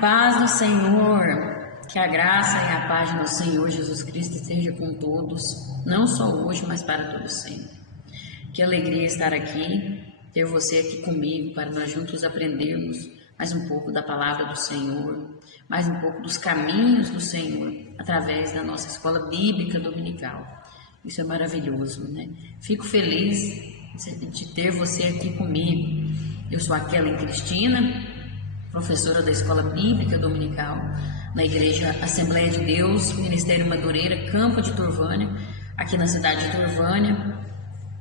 paz do Senhor, que a graça e a paz do Senhor Jesus Cristo esteja com todos, não só hoje, mas para todos sempre. Que alegria estar aqui, ter você aqui comigo, para nós juntos aprendermos mais um pouco da palavra do Senhor, mais um pouco dos caminhos do Senhor, através da nossa escola bíblica dominical. Isso é maravilhoso, né? Fico feliz de ter você aqui comigo. Eu sou a Kellen Cristina, professora da Escola Bíblica Dominical na Igreja Assembleia de Deus, Ministério Madureira, Campo de Turvânia, aqui na cidade de Turvânia,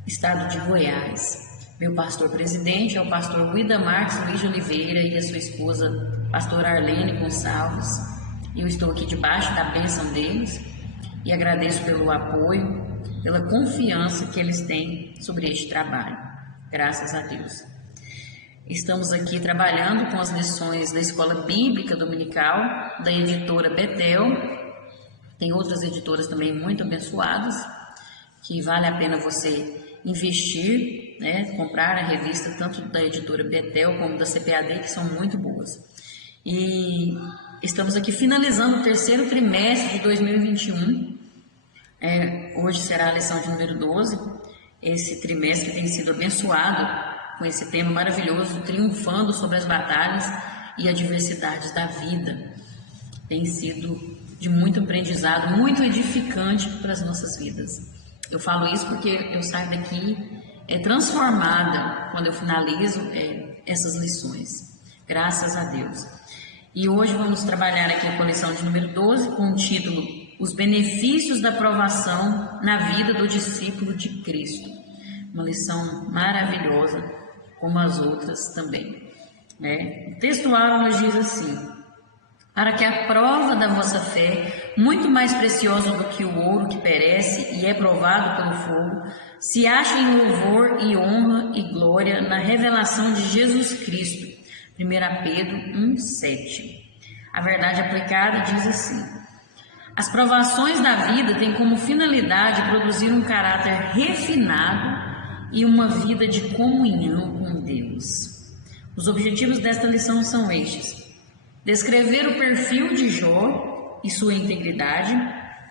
estado de Goiás. Meu pastor presidente é o pastor Guida Marques Luiz de Oliveira e a sua esposa, pastora Arlene Gonçalves. Eu estou aqui debaixo da bênção deles e agradeço pelo apoio, pela confiança que eles têm sobre este trabalho. Graças a Deus. Estamos aqui trabalhando com as lições da Escola Bíblica Dominical, da editora Betel. Tem outras editoras também muito abençoadas, que vale a pena você investir, né, comprar a revista tanto da editora Betel como da CPAD, que são muito boas. E estamos aqui finalizando o terceiro trimestre de 2021. Hoje será a lição de número 12. Esse trimestre tem sido abençoado com esse tema maravilhoso, triunfando sobre as batalhas e adversidades da vida. Tem sido de muito aprendizado, muito edificante para as nossas vidas. Eu falo isso porque eu saio daqui transformada quando eu finalizo essas lições. Graças a Deus. E hoje vamos trabalhar aqui com a lição de número 12, com o título Os Benefícios da Provação na Vida do Discípulo de Cristo. Uma lição maravilhosa, como as outras também, né? O textual nos diz assim: para que a prova da vossa fé, muito mais preciosa do que o ouro que perece e é provado pelo fogo, se ache em louvor e honra e glória na revelação de Jesus Cristo. 1 Pedro 1,7. A verdade aplicada diz assim: as provações da vida têm como finalidade produzir um caráter refinado e uma vida de comunhão com Deus. Os objetivos desta lição são estes: descrever o perfil de Jó e sua integridade,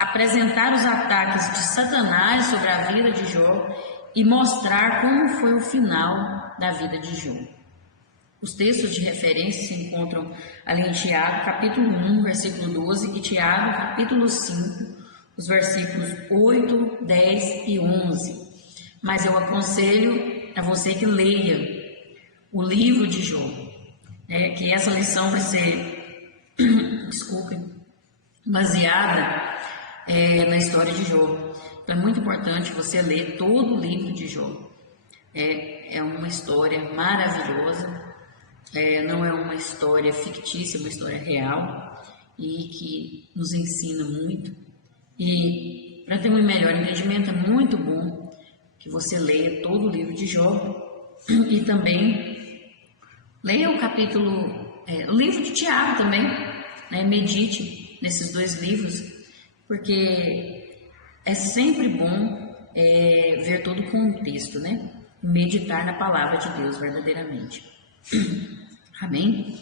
apresentar os ataques de Satanás sobre a vida de Jó e mostrar como foi o final da vida de Jó. Os textos de referência se encontram ali em Tiago, capítulo 1, versículo 12, e Tiago, capítulo 5, os versículos 8, 10 e 11. Mas eu aconselho a você que leia o livro de Jó, que essa lição vai ser, baseada na história de Jó. Então é muito importante você ler todo o livro de Jó. É uma história maravilhosa, não é uma história fictícia, é uma história real e que nos ensina muito. E para ter um melhor entendimento é muito bom que você leia todo o livro de Jó e também leia o capítulo, o livro de Tiago também, né? Medite nesses dois livros, porque é sempre bom ver todo o contexto, né? Meditar na palavra de Deus verdadeiramente. Amém?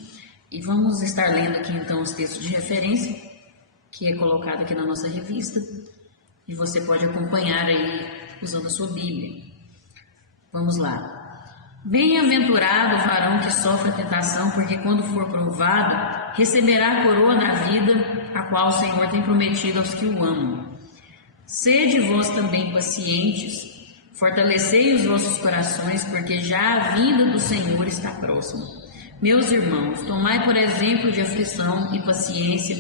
E vamos estar lendo aqui então os textos de referência, que é colocado aqui na nossa revista, e você pode acompanhar aí usando a sua Bíblia. Vamos lá. Bem-aventurado o varão que sofre a tentação, porque quando for provado, receberá a coroa da vida, a qual o Senhor tem prometido aos que o amam. Sede vós também pacientes, fortalecei os vossos corações, porque já a vinda do Senhor está próxima. Meus irmãos, tomai por exemplo de aflição e paciência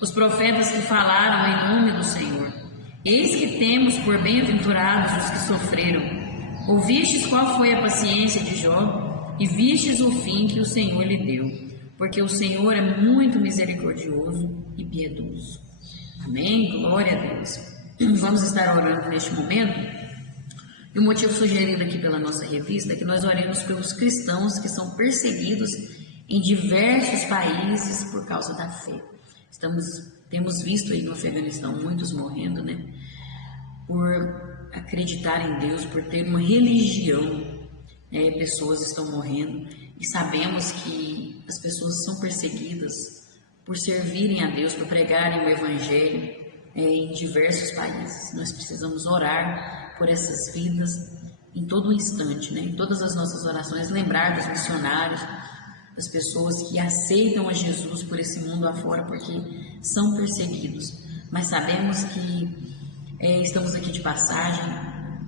os profetas que falaram em nome do Senhor. Eis que temos por bem-aventurados os que sofreram. Ouvistes qual foi a paciência de Jó, e vistes o fim que o Senhor lhe deu, porque o Senhor é muito misericordioso e piedoso. Amém? Glória a Deus. Vamos estar orando neste momento. E o motivo sugerido aqui pela nossa revista é que nós oremos pelos cristãos que são perseguidos em diversos países por causa da fé. Temos visto aí no Afeganistão muitos morrendo, né? Por acreditar em Deus, por ter uma religião, pessoas estão morrendo e sabemos que as pessoas são perseguidas por servirem a Deus, por pregarem o Evangelho em diversos países. Nós precisamos orar por essas vidas em todo instante, né? Em todas as nossas orações, lembrar dos missionários, das pessoas que aceitam a Jesus por esse mundo afora, porque são perseguidos. Mas sabemos que estamos aqui de passagem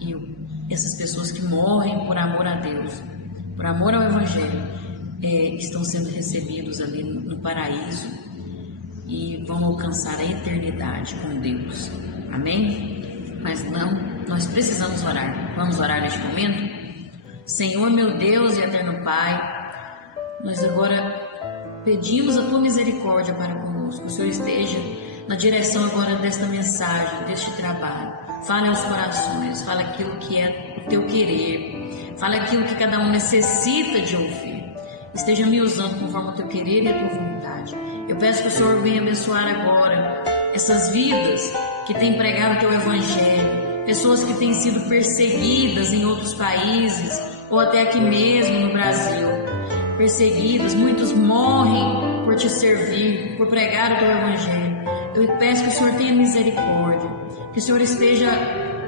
e essas pessoas que morrem por amor a Deus, por amor ao Evangelho, estão sendo recebidos ali no paraíso e vão alcançar a eternidade com Deus. Amém? Mas nós precisamos orar. Vamos orar neste momento? Senhor, meu Deus e eterno Pai, nós agora pedimos a Tua misericórdia para conosco. O Senhor esteja na direção agora desta mensagem, deste trabalho. Fale aos corações, fale aquilo que é o Teu querer, fale aquilo que cada um necessita de ouvir. Esteja me usando conforme o Teu querer e a Tua vontade. Eu peço que o Senhor venha abençoar agora essas vidas que têm pregado o Teu Evangelho, pessoas que têm sido perseguidas em outros países ou até aqui mesmo no Brasil. Perseguidas, muitos morrem por Te servir, por pregar o Teu Evangelho. Eu peço que o Senhor tenha misericórdia, que o Senhor esteja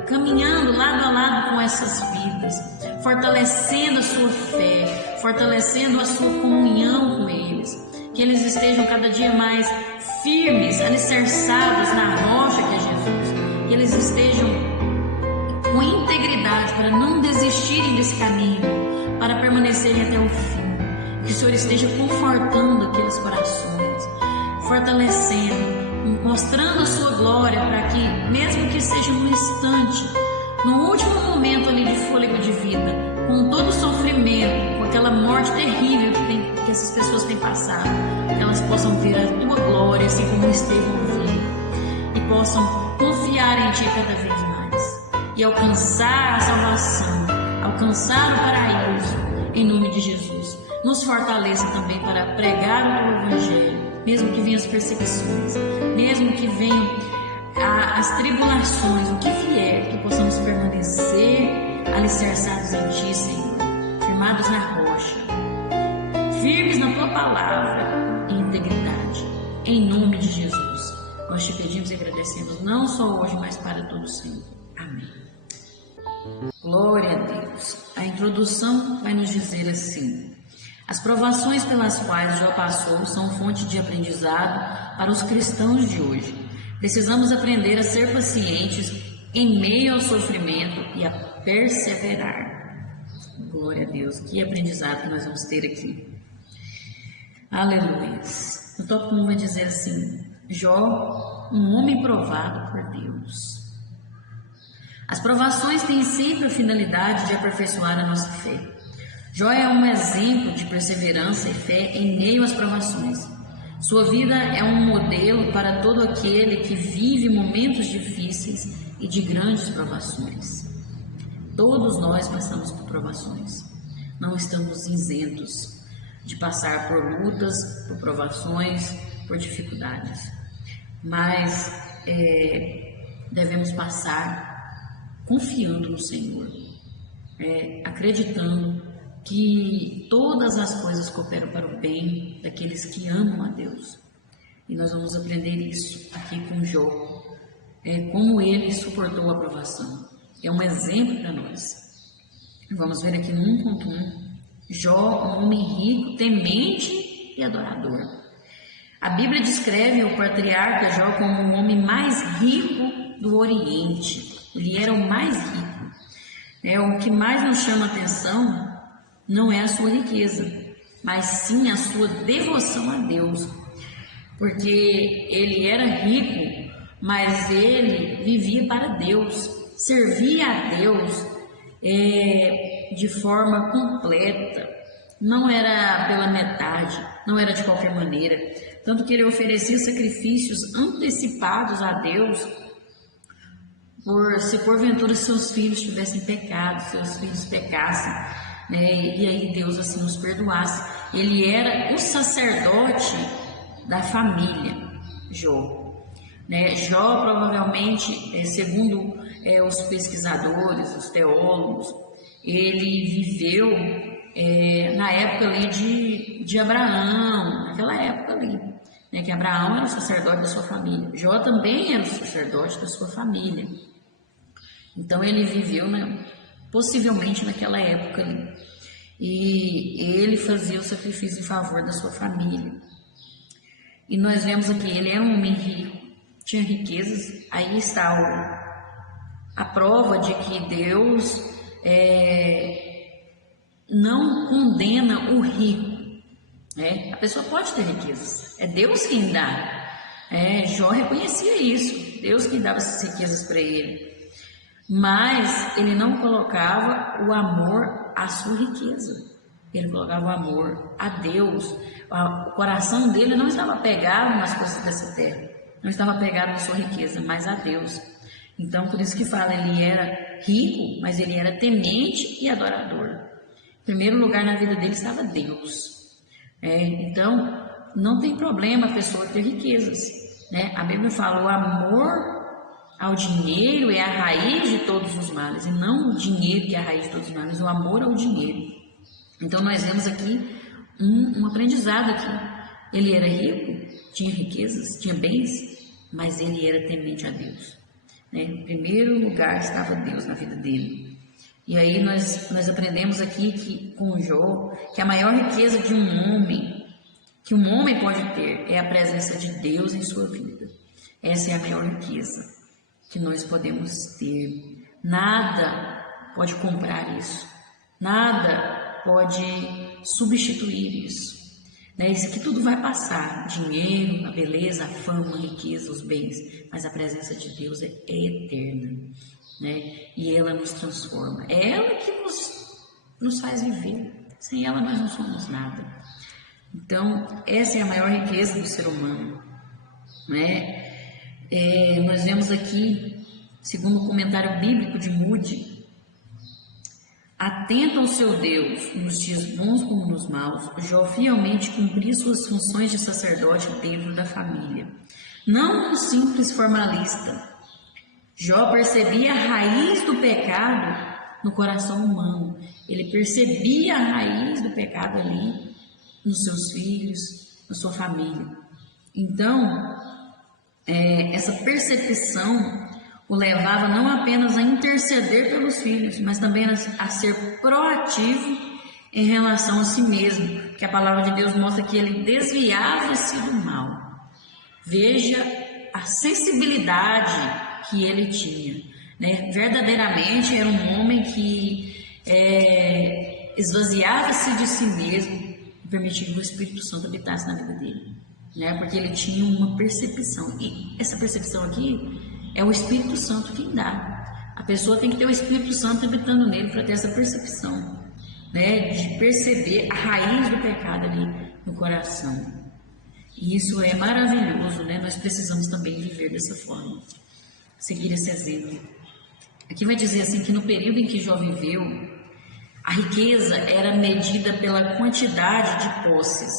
caminhando lado a lado com essas vidas, fortalecendo a sua fé, fortalecendo a sua comunhão com eles, que eles estejam cada dia mais firmes, alicerçados na rocha que é Jesus, que eles estejam com integridade para não desistirem desse caminho, para permanecerem até o fim. Que o Senhor esteja confortando aqueles corações, fortalecendo, mostrando a sua glória para que, mesmo que seja num instante, no último momento ali de fôlego de vida, com todo o sofrimento, com aquela morte terrível que essas pessoas têm passado, que elas possam ver a Tua glória, assim como Estevão viu, e possam confiar em Ti cada vez mais, e alcançar a salvação, alcançar o paraíso, em nome de Jesus. Nos fortaleça também para pregar o Teu Evangelho, mesmo que venham as perseguições, mesmo que venham as tribulações, o que vier, que possamos permanecer alicerçados em Ti, Senhor, firmados na rocha, firmes na Tua palavra e integridade, em nome de Jesus. Nós Te pedimos e agradecemos, não só hoje, mas para todo sempre. Amém. Glória a Deus. A introdução vai nos dizer assim: as provações pelas quais Jó passou são fonte de aprendizado para os cristãos de hoje. Precisamos aprender a ser pacientes em meio ao sofrimento e a perseverar. Glória a Deus, que aprendizado que nós vamos ter aqui. Aleluia. O tópico 1 vai dizer assim: Jó, um homem provado por Deus. As provações têm sempre a finalidade de aperfeiçoar a nossa fé. Jó é um exemplo de perseverança e fé em meio às provações. Sua vida é um modelo para todo aquele que vive momentos difíceis e de grandes provações. Todos nós passamos por provações. Não estamos isentos de passar por lutas, por provações, por dificuldades. Mas devemos passar confiando no Senhor, acreditando que todas as coisas cooperam para o bem daqueles que amam a Deus. E nós vamos aprender isso aqui com Jó, como ele suportou a provação. É um exemplo para nós. Vamos ver aqui no 1.1, Jó, um homem rico, temente e adorador. A Bíblia descreve o patriarca Jó como o homem mais rico do Oriente. Ele era o mais rico. O que mais nos chama a atenção não é a sua riqueza, mas sim a sua devoção a Deus. Porque ele era rico, mas ele vivia para Deus, servia a Deus de forma completa. Não era pela metade, não era de qualquer maneira. Tanto que ele oferecia sacrifícios antecipados a Deus, se porventura seus filhos tivessem pecado, seus filhos pecassem, e aí Deus assim nos perdoasse. Ele era o sacerdote da família, Jó. Jó provavelmente, segundo os pesquisadores, os teólogos, ele viveu na época ali de Abraão, naquela época ali, né, que Abraão era o sacerdote da sua família, Jó também era o sacerdote da sua família. Então ele viveu, né, possivelmente naquela época ali, e ele fazia o sacrifício em favor da sua família. E nós vemos aqui, ele era um homem rico, tinha riquezas. Aí está a prova de que Deus não condena o rico. A pessoa pode ter riquezas, é Deus quem dá. Jó reconhecia isso, Deus que dava essas riquezas para ele. Mas ele não colocava o amor à sua riqueza, ele colocava o amor a Deus. O coração dele não estava pegado nas coisas dessa terra, não estava pegado na sua riqueza, mas a Deus. Então, por isso que fala, ele era rico, mas ele era temente e adorador. Em primeiro lugar na vida dele estava Deus. Então, não tem problema a pessoa ter riquezas. A Bíblia fala, o amor ao dinheiro é a raiz de todos os males, e não o dinheiro que é a raiz de todos os males, o amor ao dinheiro. Então, nós vemos aqui um aprendizado aqui. Ele era rico, tinha riquezas, tinha bens, mas ele era temente a Deus. Em primeiro lugar estava Deus na vida dele. E aí nós aprendemos aqui com Jó que a maior riqueza de um homem, que um homem pode ter, é a presença de Deus em sua vida. Essa é a maior riqueza que nós podemos ter. Nada pode comprar isso, nada pode substituir isso. Isso aqui tudo vai passar, dinheiro, a beleza, a fama, a riqueza, os bens, mas a presença de Deus é eterna, e ela nos transforma, é ela que nos faz viver, sem ela nós não somos nada. Então essa é a maior riqueza do ser humano. Nós vemos aqui, segundo o comentário bíblico de Moody, atento ao seu Deus, nos dias bons como nos maus, Jó fielmente cumpria suas funções de sacerdote dentro da família. Não um simples formalista. Jó percebia a raiz do pecado no coração humano. Ele percebia a raiz do pecado ali nos seus filhos, na sua família. Então, essa percepção o levava não apenas a interceder pelos filhos, mas também a ser proativo em relação a si mesmo, que a palavra de Deus mostra que ele desviava-se do mal. Veja a sensibilidade que ele tinha, verdadeiramente era um homem que esvaziava-se de si mesmo e permitia que o Espírito Santo habitasse na vida dele, porque ele tinha uma percepção, e essa percepção aqui é o Espírito Santo quem dá. A pessoa tem que ter o Espírito Santo habitando nele para ter essa percepção, de perceber a raiz do pecado ali no coração. E isso é maravilhoso, Nós precisamos também viver dessa forma, seguir esse exemplo. Aqui vai dizer assim que no período em que Jó viveu, a riqueza era medida pela quantidade de posses,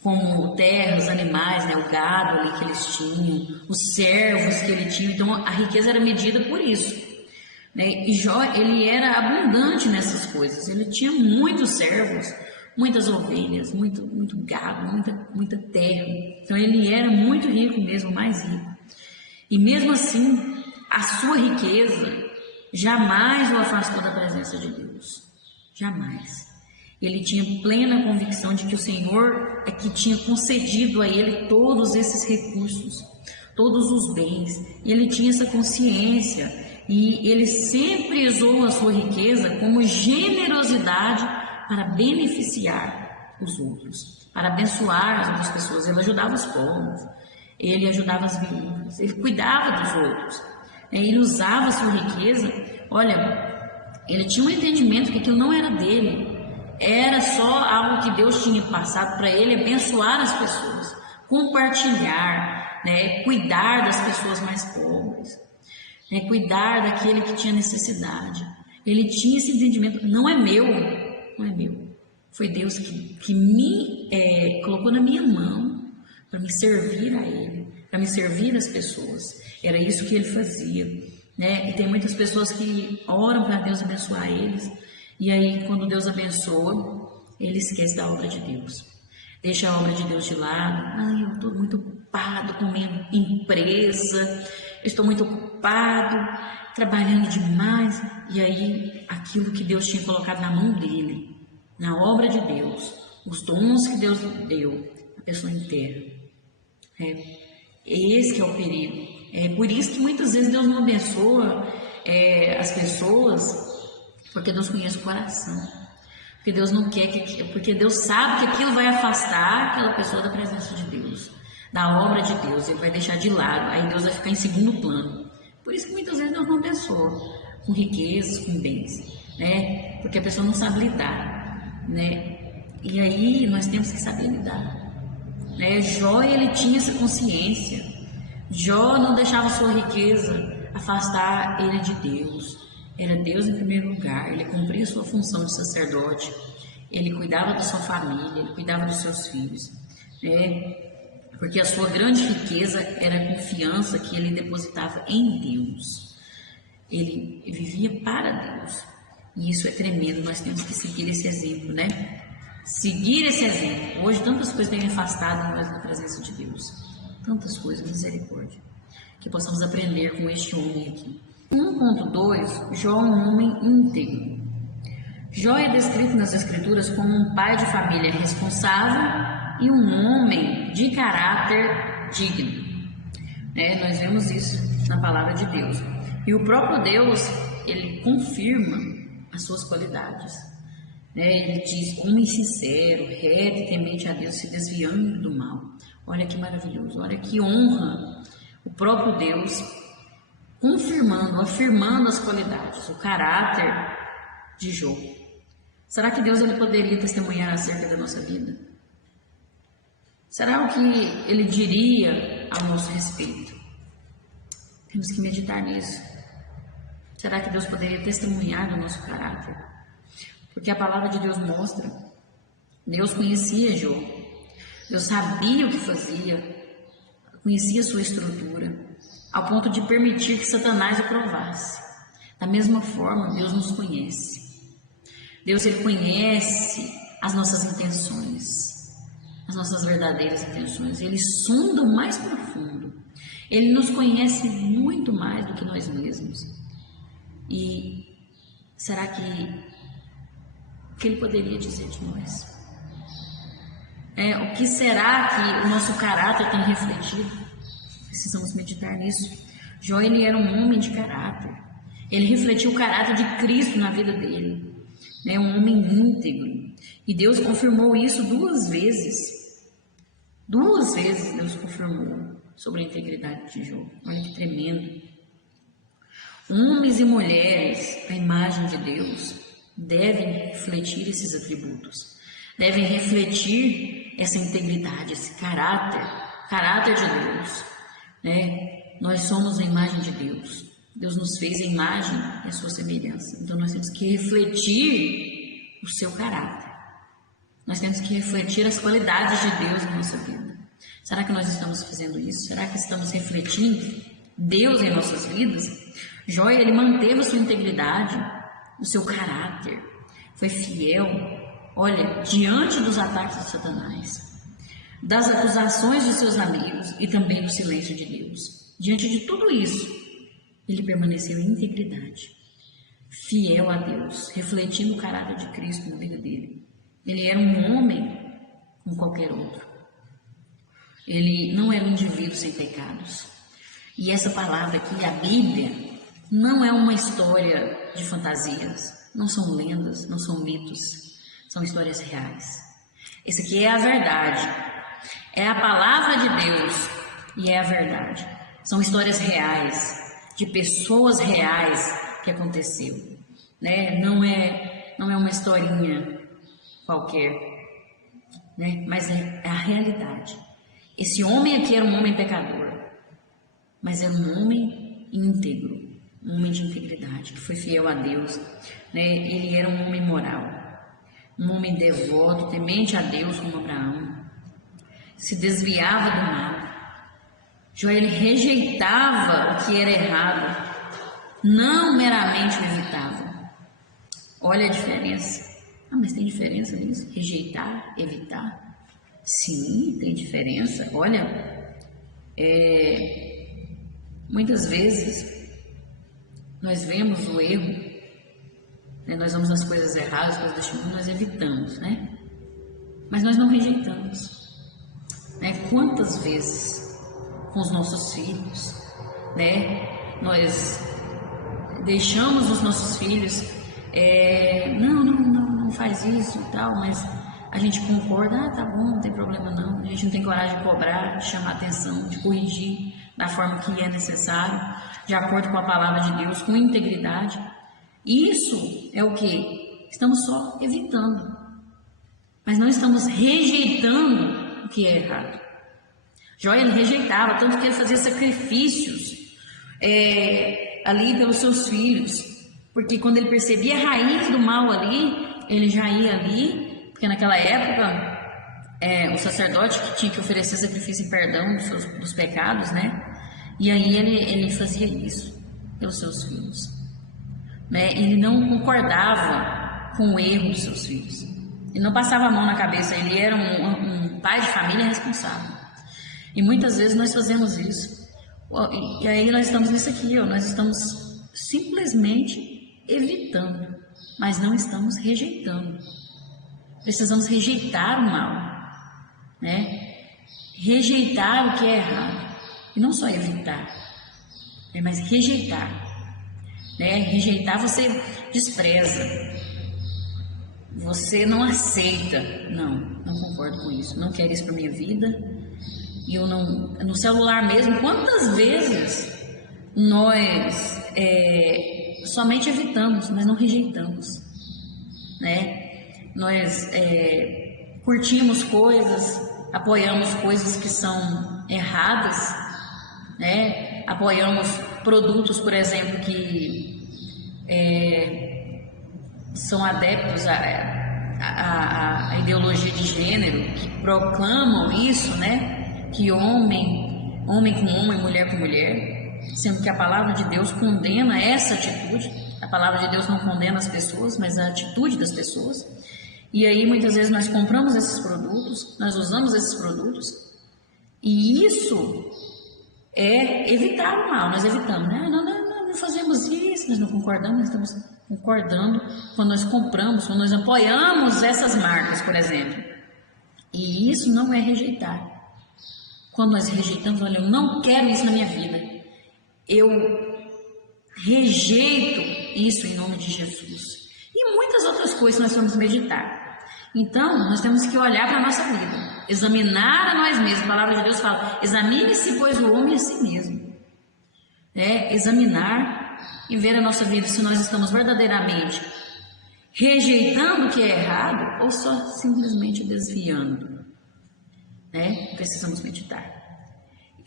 como terras, animais, o gado ali que eles tinham, os servos que ele tinha. Então a riqueza era medida por isso, E Jó, ele era abundante nessas coisas. Ele tinha muitos servos, muitas ovelhas, muito gado, muita terra. Então ele era muito rico mesmo, mais rico. E mesmo assim, a sua riqueza jamais o afastou da presença de Deus. Jamais. Ele tinha plena convicção de que o Senhor é que tinha concedido a ele todos esses recursos, todos os bens. E ele tinha essa consciência, e ele sempre usou a sua riqueza como generosidade para beneficiar os outros, para abençoar as outras pessoas. Ele ajudava os pobres, ele ajudava as viúvas, ele cuidava dos outros, ele usava a sua riqueza. Olha, ele tinha um entendimento que aquilo não era dele, era só algo que Deus tinha passado para ele, abençoar as pessoas, compartilhar, cuidar das pessoas mais pobres, cuidar daquele que tinha necessidade. Ele tinha esse entendimento, não é meu, foi Deus que me colocou na minha mão para me servir a ele, para me servir às pessoas. Era isso que ele fazia, E tem muitas pessoas que oram para Deus abençoar eles, e aí quando Deus abençoa, ele esquece da obra de Deus. deixa a obra de Deus de lado. Ai, eu estou muito ocupado com minha empresa, eu estou muito ocupado, trabalhando demais. E aí, aquilo que Deus tinha colocado na mão dele, na obra de Deus, os dons que Deus deu, a pessoa enterra. Esse que é o perigo. É por isso que muitas vezes Deus não abençoa as pessoas, porque Deus conhece o coração. Porque Deus não quer porque Deus sabe que aquilo vai afastar aquela pessoa da presença de Deus, da obra de Deus. Ele vai deixar de lado, aí Deus vai ficar em segundo plano. Por isso que muitas vezes Deus não abençoa com riquezas, com bens, né? Porque a pessoa não sabe lidar, né? E aí nós temos que saber lidar, né? Jó, ele tinha essa consciência. Jó não deixava sua riqueza afastar ele de Deus. Era Deus em primeiro lugar. Ele cumpria sua função de sacerdote. Ele cuidava da sua família, ele cuidava dos seus filhos, né? Porque a sua grande riqueza era a confiança que ele depositava em Deus. Ele vivia para Deus. E isso é tremendo. Nós temos que seguir esse exemplo, né? Seguir esse exemplo. Hoje tantas coisas têm afastado nós da presença de Deus. Tantas coisas, misericórdia. Que possamos aprender com este homem aqui. 1.2, Jó é um homem íntegro. Jó é descrito nas Escrituras como um pai de família responsável e um homem de caráter digno. Nós vemos isso na palavra de Deus. E o próprio Deus, ele confirma as suas qualidades. Ele diz, homem sincero, reto e temente a Deus, se desviando do mal. Olha que maravilhoso, olha que honra. O próprio Deus confirmando, afirmando as qualidades, o caráter de Jó. Será que Deus ele poderia testemunhar acerca da nossa vida? Será o que ele diria ao nosso respeito? Temos que meditar nisso. Será que Deus poderia testemunhar do nosso caráter? Porque a palavra de Deus mostra, Deus conhecia Jó, Deus sabia o que fazia, conhecia sua estrutura, ao ponto de permitir que Satanás o provasse. Da mesma forma, Deus nos conhece. Deus ele conhece as nossas intenções, as nossas verdadeiras intenções. Ele sonda o mais profundo. Ele nos conhece muito mais do que nós mesmos. E será que o que ele poderia dizer de nós? O que será que o nosso caráter tem refletido? Precisamos meditar nisso. Jó, ele era um homem de caráter. Ele refletiu o caráter de Cristo na vida dele. Um homem íntegro. E Deus confirmou isso 2 vezes. 2 vezes Deus confirmou sobre a integridade de Jó. Olha que tremendo. Homens e mulheres, a imagem de Deus, devem refletir esses atributos. Devem refletir essa integridade, esse caráter de Deus. Nós somos a imagem de Deus. Deus nos fez a imagem e a sua semelhança. Então nós temos que refletir o seu caráter. Nós temos que refletir as qualidades de Deus na nossa vida. Será que nós estamos fazendo isso? Será que estamos refletindo Deus em nossas vidas? Jó, ele manteve a sua integridade, o seu caráter. Foi fiel, olha, diante dos ataques de Satanás, das acusações de seus amigos e também do silêncio de Deus. Diante de tudo isso, ele permaneceu em integridade, fiel a Deus, refletindo o caráter de Cristo na vida dele. Ele era um homem como qualquer outro. Ele não era um indivíduo sem pecados. E essa palavra aqui, a Bíblia, não é uma história de fantasias, não são lendas, não são mitos, são histórias reais. Esse aqui é a verdade, é a palavra de Deus e é a verdade. São histórias reais, de pessoas reais que aconteceu, Não é uma historinha qualquer, Mas é a realidade. Esse homem aqui era um homem pecador, mas era um homem íntegro, um homem de integridade, que foi fiel a Deus, Ele era um homem moral, um homem devoto, temente a Deus como Abraão, se desviava do mal. Jó, ele rejeitava o que era errado, não meramente o evitava. Olha a diferença. Mas tem diferença nisso? Rejeitar, evitar. Sim, tem diferença. Olha, muitas vezes nós vemos o erro, né? Nós vamos nas coisas erradas, coisas deste mundo, nós evitamos, né? Mas nós não rejeitamos, né? Quantas vezes com os nossos filhos, né? Nós deixamos os nossos filhos, não faz isso e tal, mas a gente concorda, tá bom, não tem problema não. A gente não tem coragem de cobrar, de chamar atenção, de corrigir da forma que é necessário, de acordo com a palavra de Deus, com integridade. Isso é o que? Estamos só evitando, mas não estamos rejeitando o que é errado. Jó, ele rejeitava, tanto que ele fazia sacrifícios ali pelos seus filhos, porque quando ele percebia a raiz do mal ali, ele já ia ali, porque naquela época o sacerdote que tinha que oferecer sacrifício e perdão dos pecados, né? E aí ele fazia isso pelos seus filhos, né? Ele não concordava com o erro dos seus filhos, ele não passava a mão na cabeça, ele era um pai de família responsável. E muitas vezes nós fazemos isso. E aí nós estamos nisso aqui, nós estamos simplesmente evitando, mas não estamos rejeitando. Precisamos rejeitar o mal, né? Rejeitar o que é errado. E não só evitar, né? Mas rejeitar, né? Rejeitar você despreza, você não aceita. Não concordo com isso, não quero isso para minha vida. E eu não, no celular mesmo, quantas vezes nós somente evitamos, mas não rejeitamos, né? Nós curtimos coisas, apoiamos coisas que são erradas, né? Apoiamos produtos, por exemplo, que são adeptos à ideologia de gênero, que proclamam isso, né? Que homem com homem, mulher com mulher, sendo que a palavra de Deus condena essa atitude. A palavra de Deus não condena as pessoas, mas a atitude das pessoas. E aí muitas vezes nós compramos esses produtos, nós usamos esses produtos, e isso é evitar o mal. Nós evitamos, né? Não fazemos isso, nós não concordamos, nós estamos concordando quando nós compramos, quando nós apoiamos essas marcas, por exemplo. E isso não é rejeitar. Quando nós rejeitamos, olha, eu não quero isso na minha vida, eu rejeito isso em nome de Jesus. E muitas outras coisas nós vamos meditar. Então, nós temos que olhar para a nossa vida, examinar a nós mesmos. A palavra de Deus fala, examine-se, pois, o homem a si mesmo. Examinar e ver a nossa vida, se nós estamos verdadeiramente rejeitando o que é errado ou só simplesmente desviando. Precisamos meditar.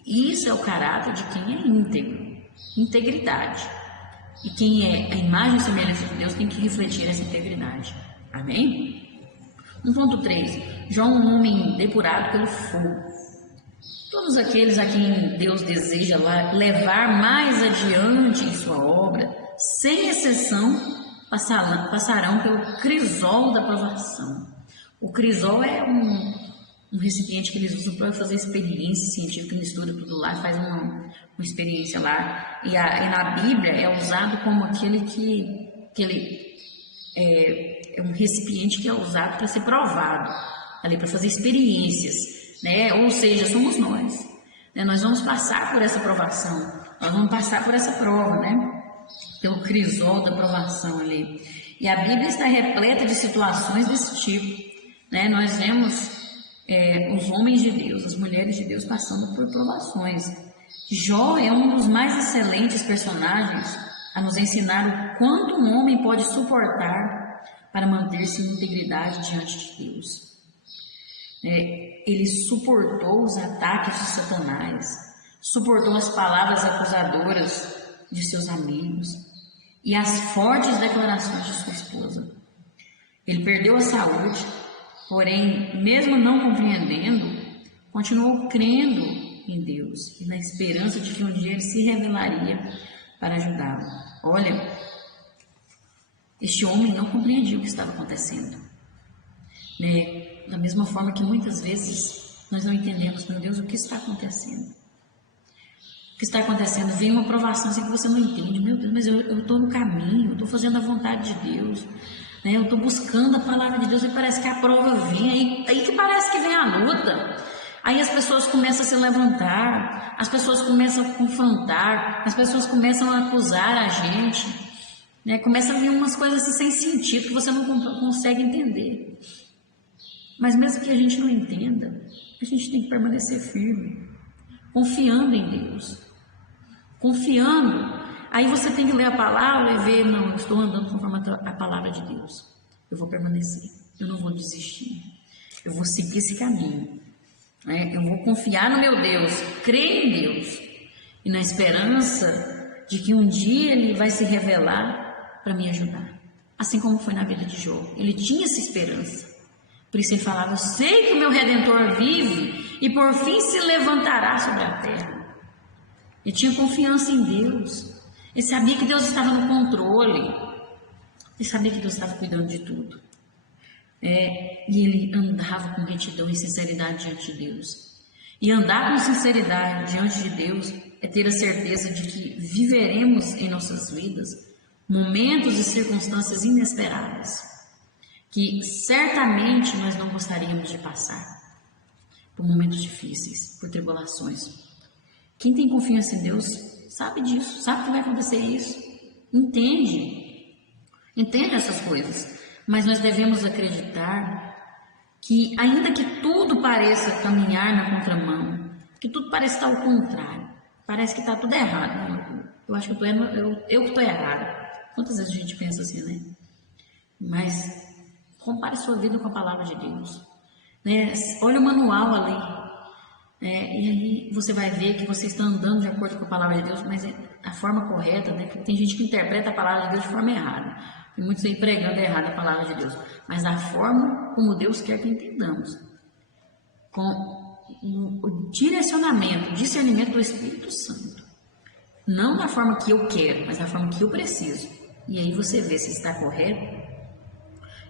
Isso é o caráter de quem é íntegro, integridade. E quem é a imagem e semelhança de Deus tem que refletir essa integridade. Amém? 1.3. Jó, um homem depurado pelo fogo. Todos aqueles a quem Deus deseja levar mais adiante em sua obra, sem exceção, passarão pelo crisol da provação. O crisol é um recipiente que eles usam para fazer experiência científica, mistura tudo lá, faz uma experiência lá. E na Bíblia é usado como aquele é um recipiente que é usado para ser provado, ali para fazer experiências, né? Ou seja, somos nós, né? Nós vamos passar por essa provação, nós vamos passar por essa prova, né? Pelo crisol da provação ali. E a Bíblia está repleta de situações desse tipo, né? Nós vemos os homens de Deus, as mulheres de Deus passando por provações. Jó é um dos mais excelentes personagens a nos ensinar o quanto um homem pode suportar para manter-se em integridade diante de Deus. Ele suportou os ataques de Satanás, suportou as palavras acusadoras de seus amigos e as fortes declarações de sua esposa. Ele perdeu a saúde, porém, mesmo não compreendendo, continuou crendo em Deus e na esperança de que um dia ele se revelaria para ajudá-lo. Olha, este homem não compreendia o que estava acontecendo, né? Da mesma forma que muitas vezes nós não entendemos, meu Deus, o que está acontecendo? O que está acontecendo? Vem uma provação assim que você não entende. Meu Deus, mas eu estou no caminho, eu estou fazendo a vontade de Deus, né? Eu estou buscando a palavra de Deus e parece que a prova vem, aí que parece que vem a luta. Aí as pessoas começam a se levantar, as pessoas começam a confrontar, as pessoas começam a acusar a gente, né? Começa a vir umas coisas assim, sem sentido que você não consegue entender. Mas mesmo que a gente não entenda, a gente tem que permanecer firme, confiando em Deus, confiando. Aí você tem que ler a palavra e ver, não, eu estou andando conforme a palavra de Deus. Eu vou permanecer, eu não vou desistir, eu vou seguir esse caminho, né? Eu vou confiar no meu Deus, crer em Deus e na esperança de que um dia Ele vai se revelar para me ajudar. Assim como foi na vida de Jó, ele tinha essa esperança. Por isso ele falava, eu sei que o meu Redentor vive e por fim se levantará sobre a terra. Ele tinha confiança em Deus. Ele sabia que Deus estava no controle. Ele sabia que Deus estava cuidando de tudo. E ele andava com retidão e sinceridade diante de Deus. E andar com sinceridade diante de Deus é ter a certeza de que viveremos em nossas vidas momentos e circunstâncias inesperadas, que certamente nós não gostaríamos de passar por momentos difíceis, por tribulações. Quem tem confiança em Deus sabe disso, sabe que vai acontecer isso, entende essas coisas, mas nós devemos acreditar que ainda que tudo pareça caminhar na contramão, que tudo pareça estar ao contrário, parece que está tudo errado, eu acho que eu que estou errado. Quantas vezes a gente pensa assim, né? Mas compare sua vida com a palavra de Deus, né? Olha o manual ali, e aí você vai ver que você está andando de acordo com a palavra de Deus, mas a forma correta, né? Porque tem gente que interpreta a palavra de Deus de forma errada, e muitos aí pregando errado a palavra de Deus, mas da forma como Deus quer que entendamos, com o direcionamento, o discernimento do Espírito Santo, não da forma que eu quero, mas da forma que eu preciso. E aí você vê se está correto.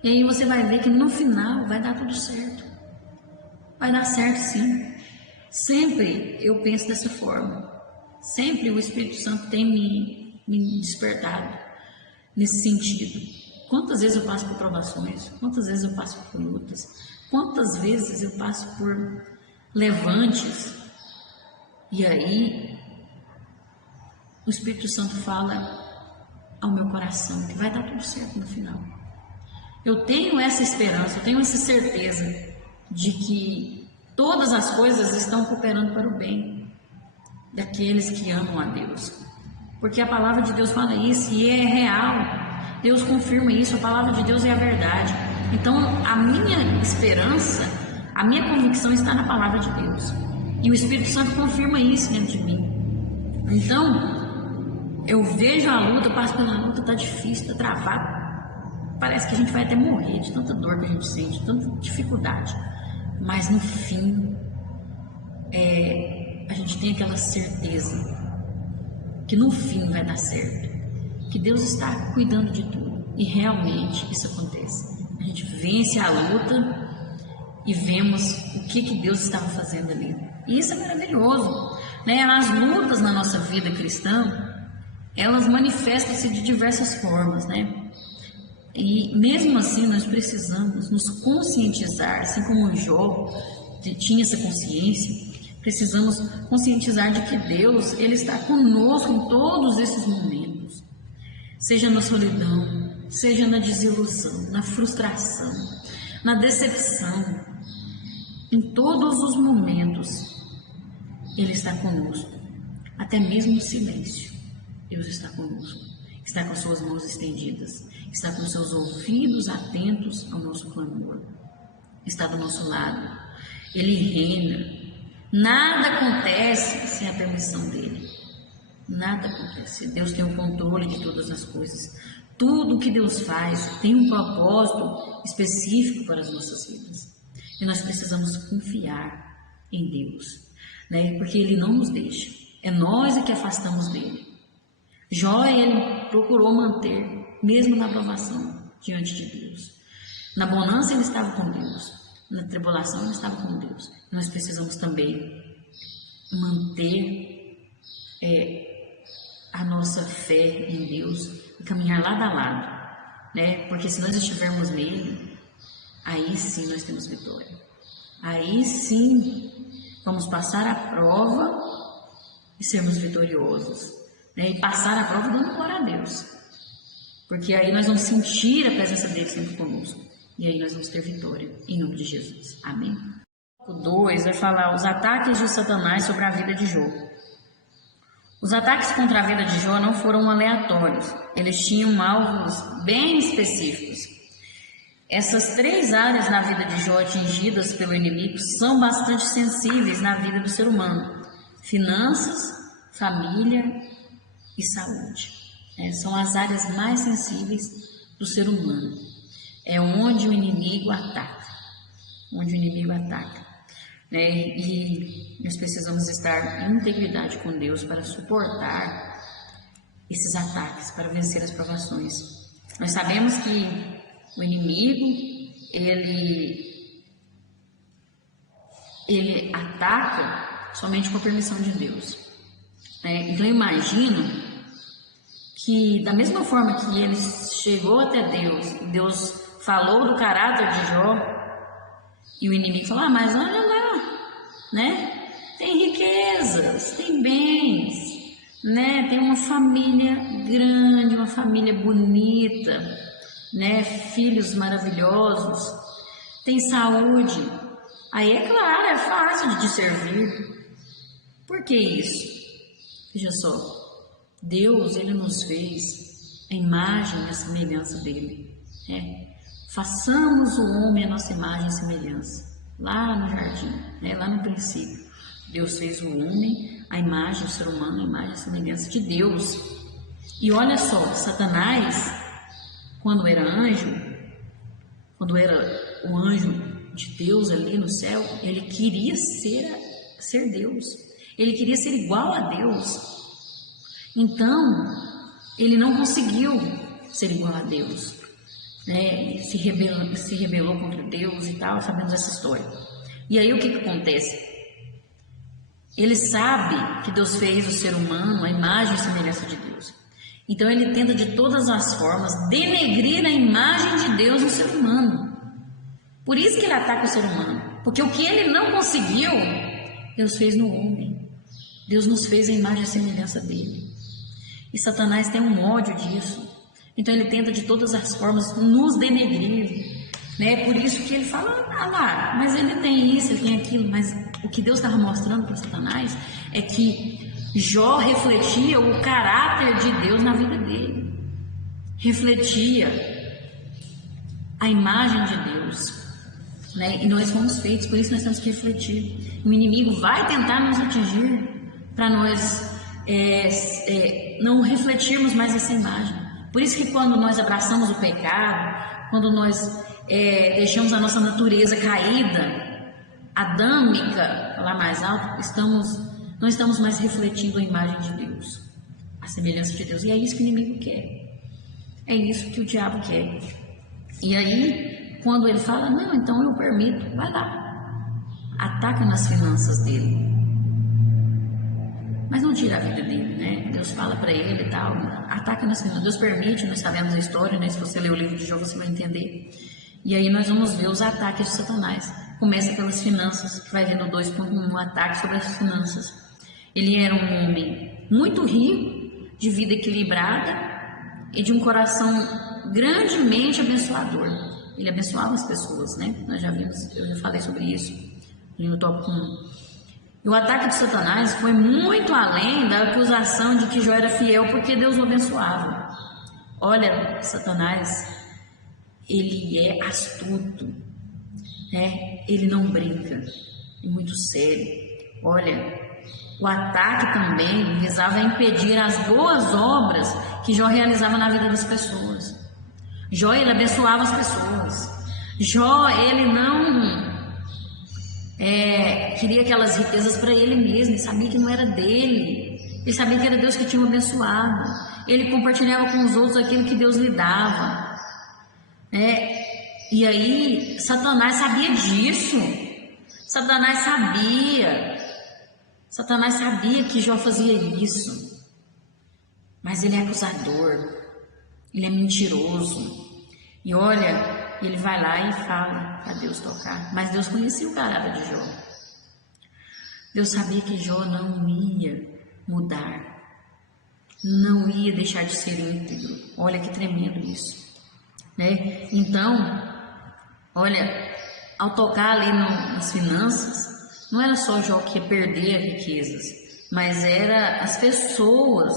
E aí você vai ver que no final vai dar tudo certo. Vai dar certo sim. Sempre eu penso dessa forma. Sempre o Espírito Santo tem me despertado nesse sentido. Quantas vezes eu passo por provações? Quantas vezes eu passo por lutas? Quantas vezes eu passo por levantes? E aí o Espírito Santo fala ao meu coração que vai dar tudo certo no final. Eu tenho essa esperança, eu tenho essa certeza de que todas as coisas estão cooperando para o bem daqueles que amam a Deus. Porque a palavra de Deus fala isso e é real. Deus confirma isso, a palavra de Deus é a verdade. Então a minha esperança, a minha convicção está na palavra de Deus. E o Espírito Santo confirma isso dentro de mim. Então, eu vejo a luta, eu passo pela luta, está difícil, está travado. Parece que a gente vai até morrer de tanta dor que a gente sente, de tanta dificuldade. Mas no fim, a gente tem aquela certeza que no fim vai dar certo. Que Deus está cuidando de tudo. E realmente isso acontece. A gente vence a luta e vemos o que Deus estava fazendo ali. E isso é maravilhoso, né? As lutas na nossa vida cristã, elas manifestam-se de diversas formas, né? E mesmo assim nós precisamos nos conscientizar, assim como o Jó tinha essa consciência, precisamos conscientizar de que Deus, Ele está conosco em todos esses momentos, seja na solidão, seja na desilusão, na frustração, na decepção, em todos os momentos Ele está conosco, até mesmo no silêncio. Deus está conosco, está com suas mãos estendidas, está com seus ouvidos atentos ao nosso clamor, está do nosso lado, Ele reina. Nada acontece sem a permissão dEle, nada acontece. Deus tem o controle de todas as coisas. Tudo que Deus faz tem um propósito específico para as nossas vidas, e nós precisamos confiar em Deus, né? Porque Ele não nos deixa, é nós que afastamos dEle. Jó, ele procurou manter, mesmo na provação, diante de Deus. Na bonança ele estava com Deus, na tribulação ele estava com Deus. Nós precisamos também manter a nossa fé em Deus e caminhar lado a lado, né? Porque se nós estivermos nele, aí sim nós temos vitória. Aí sim vamos passar a prova e sermos vitoriosos, né? E passar a prova dando glória a Deus, porque aí nós vamos sentir a presença dele sempre conosco, e aí nós vamos ter vitória, em nome de Jesus, amém. O 2 vai falar os ataques de Satanás sobre a vida de Jó. Os ataques contra a vida de Jó não foram aleatórios, eles tinham alvos bem específicos. Essas 3 áreas na vida de Jó atingidas pelo inimigo são bastante sensíveis na vida do ser humano: finanças, família e saúde. São as áreas mais sensíveis do ser humano. É onde o inimigo ataca. E nós precisamos estar em integridade com Deus para suportar esses ataques, para vencer as provações. Nós sabemos que o inimigo, ele ataca somente com a permissão de Deus. Então eu imagino que da mesma forma que ele chegou até Deus, Deus falou do caráter de Jó, e o inimigo falou: mas olha lá, né? Tem riquezas, tem bens, né? Tem uma família grande, uma família bonita, né? Filhos maravilhosos, tem saúde. Aí é claro, é fácil de te servir. Por que isso? Veja só, Deus, ele nos fez a imagem e a semelhança dele, né? Façamos o homem a nossa imagem e semelhança. Lá no jardim, né? Lá no princípio, Deus fez o homem, a imagem, o ser humano, a imagem e a semelhança de Deus. E olha só, Satanás, quando era o anjo de Deus ali no céu, ele queria ser Deus. Ele queria ser igual a Deus. Então, ele não conseguiu ser igual a Deus, né? Se rebelou contra Deus e tal, sabemos essa história. E aí o que acontece? Ele sabe que Deus fez o ser humano a imagem e semelhança de Deus. Então ele tenta de todas as formas denegrir a imagem de Deus no ser humano. Por isso que ele ataca o ser humano. Porque o que ele não conseguiu, Deus fez no homem. Deus nos fez a imagem e a semelhança dele. E Satanás tem um ódio disso. Então ele tenta de todas as formas nos denegrir, né? Por isso que ele fala: lá, mas ele tem isso, ele tem aquilo. Mas o que Deus estava mostrando para Satanás é que Jó refletia o caráter de Deus na vida dele, refletia a imagem de Deus, né? E nós fomos feitos, por isso nós temos que refletir. O inimigo vai tentar nos atingir para nós não refletirmos mais essa imagem. Por isso que quando nós abraçamos o pecado, quando nós deixamos a nossa natureza caída, adâmica, lá mais alto, não estamos mais refletindo a imagem de Deus, a semelhança de Deus. E é isso que o inimigo quer. É isso que o diabo quer. E aí, quando ele fala: não, então eu permito, vai lá, ataca nas finanças dele. Mas não tira a vida dele, né? Deus fala para ele e tal, ataca nas finanças. Deus permite, nós sabemos a história, né? Se você ler o livro de Jó, você vai entender. E aí nós vamos ver os ataques de Satanás. Começa pelas finanças, que vai vendo 2.1, um ataque sobre as finanças. Ele era um homem muito rico, de vida equilibrada e de um coração grandemente abençoador. Ele abençoava as pessoas, né? Nós já vimos, eu já falei sobre isso no tópico 1. E o ataque de Satanás foi muito além da acusação de que Jó era fiel porque Deus o abençoava. Olha, Satanás, ele é astuto, né? Ele não brinca, é muito sério. Olha, o ataque também visava impedir as boas obras que Jó realizava na vida das pessoas. Jó, ele abençoava as pessoas. Jó, ele não queria aquelas riquezas para ele mesmo. Ele sabia que não era dele. Ele sabia que era Deus que tinha o abençoado. Ele compartilhava com os outros aquilo que Deus lhe dava. E aí, Satanás sabia disso. Satanás sabia que Jó fazia isso. Mas ele é acusador, ele é mentiroso. E olha, ele vai lá e fala para Deus tocar. Mas Deus conhecia o caráter de Jó. Deus sabia que Jó não ia mudar. Não ia deixar de ser íntegro. Olha que tremendo isso, né? Então, olha, ao tocar ali nas finanças, não era só Jó que ia perder as riquezas, mas era as pessoas,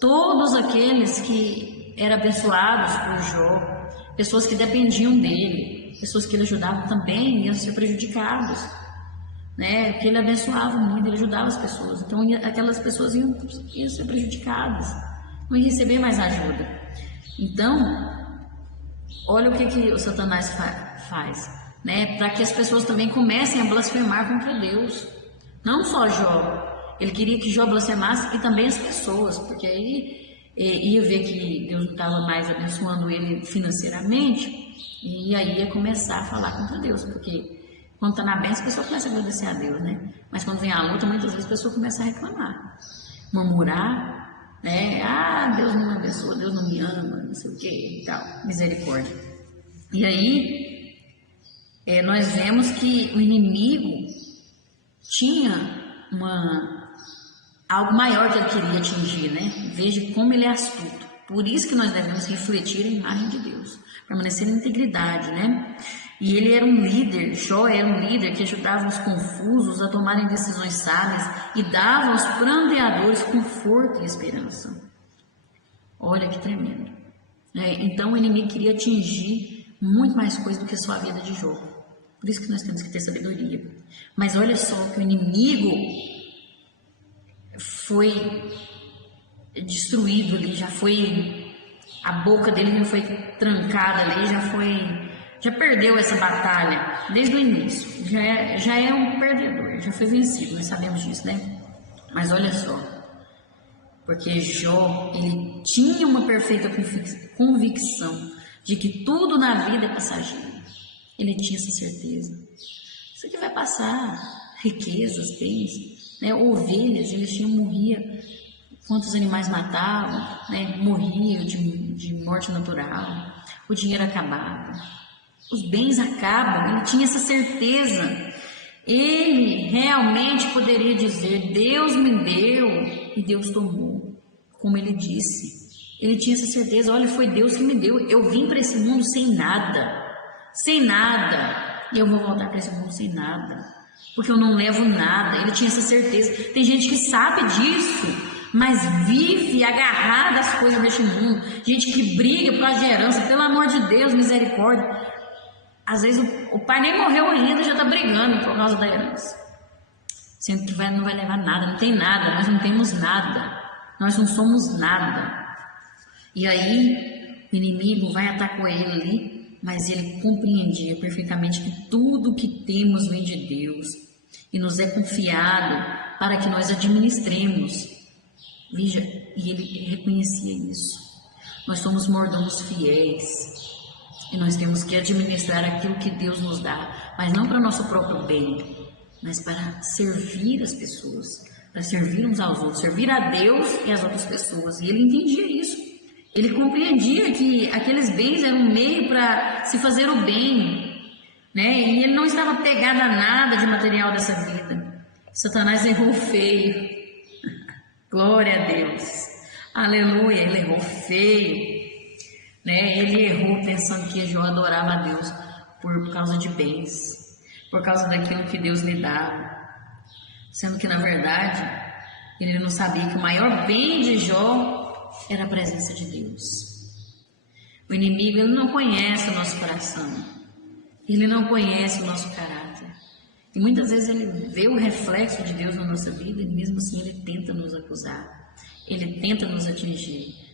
todos aqueles que eram abençoados por Jó, pessoas que dependiam dele, pessoas que ele ajudava também iam ser prejudicados, né? Porque ele abençoava muito, ele ajudava as pessoas, então aquelas pessoas iam ser prejudicadas, não iam receber mais ajuda. Então, olha o que o Satanás faz, né? Para que as pessoas também comecem a blasfemar contra Deus. Não só Jó, ele queria que Jó blasfemasse e também as pessoas, porque aí ia ver que Deus não estava mais abençoando ele financeiramente, e aí ia começar a falar contra Deus, porque quando está na bênção, a pessoa começa a agradecer a Deus, né? Mas quando vem a luta, muitas vezes a pessoa começa a reclamar, murmurar, né? Ah, Deus não me abençoa, Deus não me ama, não sei o que e tal, misericórdia. E aí, nós vemos que o inimigo tinha algo maior que ele queria atingir, né? Veja como ele é astuto. Por isso que nós devemos refletir a imagem de Deus, permanecer em integridade, né? E ele era um líder, Jó era um líder que ajudava os confusos a tomarem decisões sábias e dava aos prandeadores conforto e esperança. Olha que tremendo. Então o inimigo queria atingir muito mais coisa do que só a vida de Jó. Por isso que nós temos que ter sabedoria. Mas olha só que o inimigo foi destruído ali, a boca dele já foi trancada ali, já perdeu essa batalha desde o início, já é um perdedor, já foi vencido, nós sabemos disso, né? Mas olha só, porque Jó, ele tinha uma perfeita convicção de que tudo na vida é passageiro, ele tinha essa certeza, isso aqui vai passar, riquezas, bens, né? Ovelhas, eles morria, quantos animais matavam, né? Morriam de morte natural, o dinheiro acabava, os bens acabam, ele tinha essa certeza. Ele realmente poderia dizer, Deus me deu e Deus tomou, como ele disse. Ele tinha essa certeza, olha, foi Deus que me deu, eu vim para esse mundo sem nada, e eu vou voltar para esse mundo sem nada, porque eu não levo nada. Ele tinha essa certeza. Tem gente que sabe disso, mas vive agarrada às coisas deste mundo, gente que briga por causa de herança, pelo amor de Deus, misericórdia. Às vezes o pai nem morreu ainda, já está brigando por causa da herança. Sendo que não vai levar nada, não tem nada, nós não temos nada, nós não somos nada. E aí o inimigo vai atacar ele ali, mas ele compreendia perfeitamente que tudo que temos vem de Deus e nos é confiado para que nós administremos. Veja, e ele reconhecia isso. Nós somos mordomos fiéis. E nós temos que administrar aquilo que Deus nos dá, mas não para nosso próprio bem, mas para servir as pessoas, para servir uns aos outros, servir a Deus e as outras pessoas. E ele entendia isso. Ele compreendia que aqueles bens eram um meio para se fazer o bem, né? E ele não estava pegado a nada de material dessa vida. Satanás errou feio. Glória a Deus. Aleluia, ele errou feio. Né? Ele errou pensando que Jó adorava a Deus por causa de bens, por causa daquilo que Deus lhe dava, sendo que na verdade ele não sabia que o maior bem de Jó era a presença de Deus. O inimigo, ele não conhece o nosso coração, ele não conhece o nosso caráter, e muitas vezes ele vê o reflexo de Deus na nossa vida e mesmo assim ele tenta nos acusar, ele tenta nos atingir.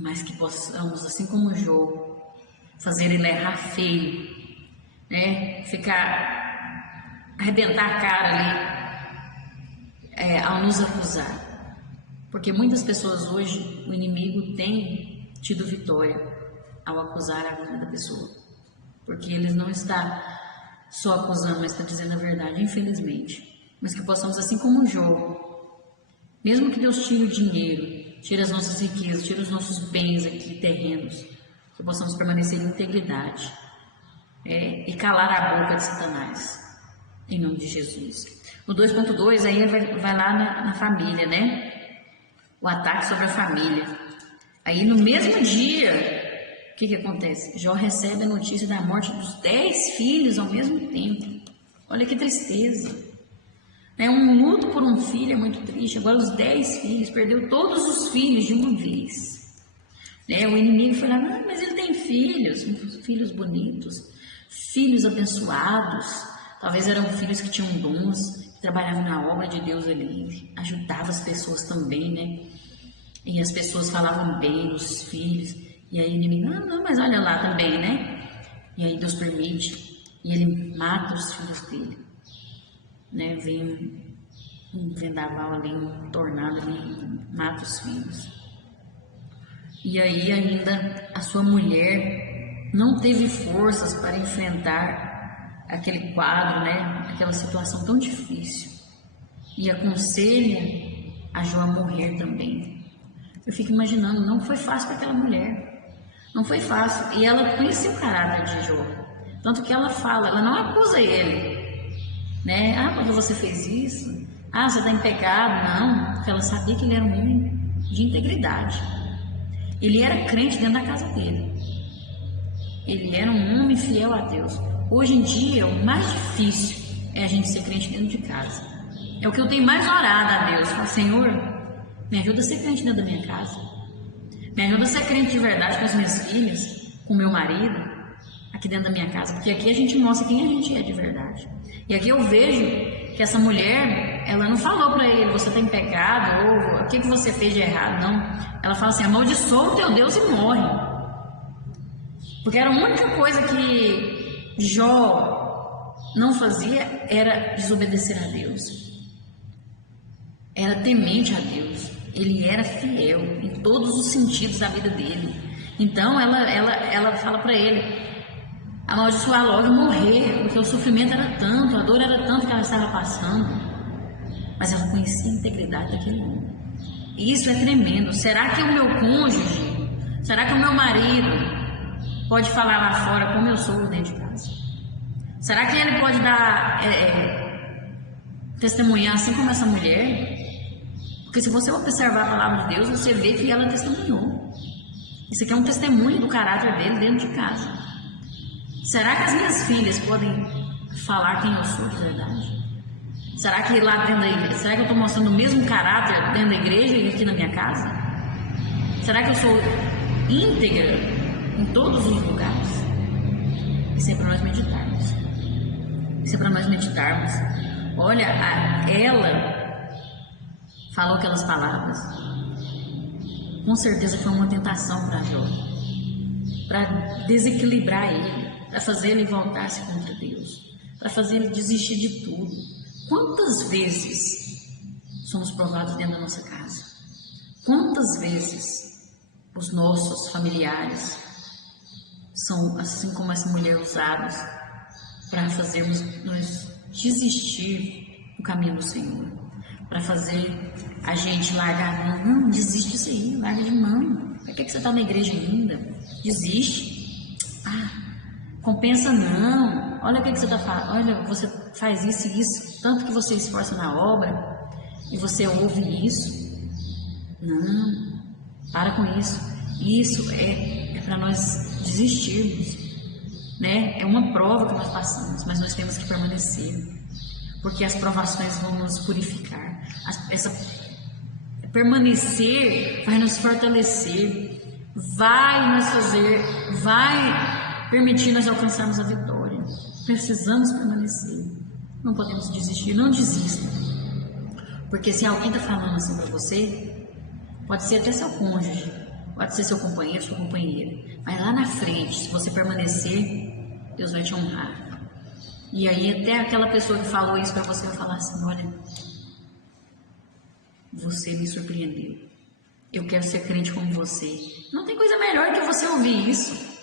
Mas que possamos, assim como Jó, fazer ele errar feio, né? Arrebentar a cara ali, ao nos acusar. Porque muitas pessoas hoje, o inimigo tem tido vitória ao acusar a vida da pessoa. porque ele não está só acusando, mas está dizendo a verdade, infelizmente. Mas que possamos, assim como Jó, mesmo que Deus tire o dinheiro, tire as nossas riquezas, tire os nossos bens aqui, terrenos, que possamos permanecer em integridade e calar a boca de Satanás, em nome de Jesus. No 2.2, aí vai lá na família, né? O ataque sobre a família. Aí no mesmo dia, o que acontece? Jó recebe a notícia da morte dos 10 filhos ao mesmo tempo. Olha que tristeza. Um luto por um filho é muito triste. Agora os 10 filhos, perdeu todos os filhos de uma vez. O inimigo foi lá, mas ele tem filhos, filhos bonitos, filhos abençoados. Talvez eram filhos que tinham dons, que trabalhavam na obra de Deus ali, ajudavam as pessoas também, né? E as pessoas falavam bem dos filhos. E aí o inimigo, não, mas olha lá também, né? E aí Deus permite, e ele mata os filhos dele. Vem um vendaval ali, um tornado ali, mata os filhos. E aí ainda a sua mulher não teve forças para enfrentar aquele quadro, aquela situação tão difícil. E aconselha a Jó a morrer também. Eu fico imaginando, não foi fácil para aquela mulher. Não foi fácil. E ela conhecia o caráter de Jó. Tanto que ela fala, ela não acusa ele. Porque você fez isso? Você está em pecado? Não, porque ela sabia que ele era um homem de integridade. Ele era crente dentro da casa dele. Ele era um homem fiel a Deus. Hoje em dia, o mais difícil é a gente ser crente dentro de casa. É o que eu tenho mais orado a Deus. Falo, Senhor, me ajuda a ser crente dentro da minha casa. Me ajuda a ser crente de verdade com as minhas filhas, com o meu marido, aqui dentro da minha casa. Porque aqui a gente mostra quem a gente é de verdade. E aqui eu vejo que essa mulher, ela não falou para ele, você tem pecado, ou o que você fez de errado, não. Ela fala assim, amaldiçoa o teu Deus e morre. Porque era a única coisa que Jó não fazia, era desobedecer a Deus. Era temente a Deus. Ele era fiel em todos os sentidos da vida dele. Então ela fala para ele, amaldiçoar logo e morrer, porque o sofrimento era tanto, a dor era tanto que ela estava passando. Mas ela conhecia a integridade daquele homem. E isso é tremendo. Será que o meu cônjuge, será que o meu marido pode falar lá fora como eu sou dentro de casa? Será que ele pode dar testemunhar assim como essa mulher? Porque se você observar a palavra de Deus, você vê que ela testemunhou. Isso aqui é um testemunho do caráter dele dentro de casa. Será que as minhas filhas podem falar quem eu sou de verdade? Será que lá dentro da igreja, será que eu estou mostrando o mesmo caráter dentro da igreja e aqui na minha casa? Será que eu sou íntegra em todos os lugares? Isso é para nós meditarmos. Isso é para nós meditarmos. Olha, ela falou aquelas palavras. Com certeza foi uma tentação para Jó, para desequilibrar ele, para fazer ele voltar-se contra Deus, para fazer ele desistir de tudo. Quantas vezes somos provados dentro da nossa casa? Quantas vezes os nossos familiares são, assim como essa mulher, usados para fazermos nós desistir do caminho do Senhor, para fazer a gente largar a mão? Não, desiste disso aí, larga de mão. Para que você está na igreja ainda? Desiste. Compensa não. Olha o que você está fazendo. Olha, você faz isso e isso, tanto que você esforça na obra e você ouve isso. Não, para com isso. Isso é para nós desistirmos, É uma prova que nós passamos, mas nós temos que permanecer, porque as provações vão nos purificar. Permanecer vai nos fortalecer, vai nos fazer, vai permitir nós alcançarmos a vitória. Precisamos permanecer, não podemos desistir. Não desista, porque se alguém está falando assim para você, pode ser até seu cônjuge, pode ser seu companheiro, sua companheira, mas lá na frente, se você permanecer, Deus vai te honrar. E aí até aquela pessoa que falou isso para você vai falar assim, olha, você me surpreendeu, eu quero ser crente como você. Não tem coisa melhor que você ouvir isso.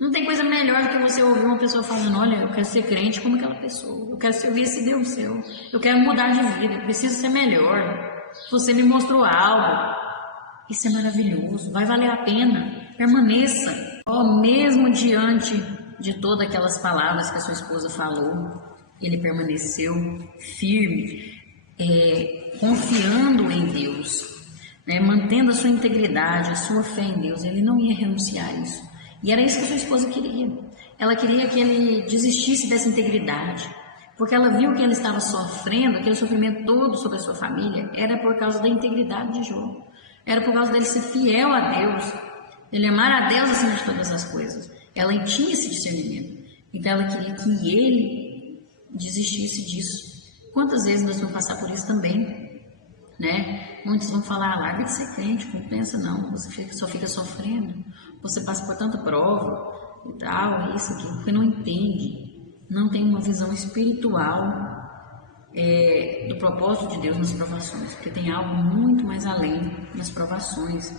Não tem coisa melhor do que você ouvir uma pessoa falando: olha, eu quero ser crente como aquela pessoa, eu quero servir esse Deus seu, eu quero mudar de vida, eu preciso ser melhor. Você me mostrou algo. Isso é maravilhoso, vai valer a pena, permaneça. Mesmo diante de todas aquelas palavras que a sua esposa falou, ele permaneceu firme, confiando em Deus, né, mantendo a sua integridade, a sua fé em Deus. Ele não ia renunciar a isso. E era isso que a sua esposa queria. Ela queria que ele desistisse dessa integridade, porque ela viu que ele estava sofrendo, aquele sofrimento todo sobre a sua família, era por causa da integridade de Jó. Era por causa dele ser fiel a Deus, dele amar a Deus acima de todas as coisas. Ela tinha esse discernimento. Então ela queria que ele desistisse disso. Quantas vezes nós vamos passar por isso também, né? Muitos vão falar: larga de ser crente, não pensa não, você só fica sofrendo, você passa por tanta prova e tal, isso, aquilo, porque não entende, não tem uma visão espiritual do propósito de Deus nas provações, porque tem algo muito mais além nas provações.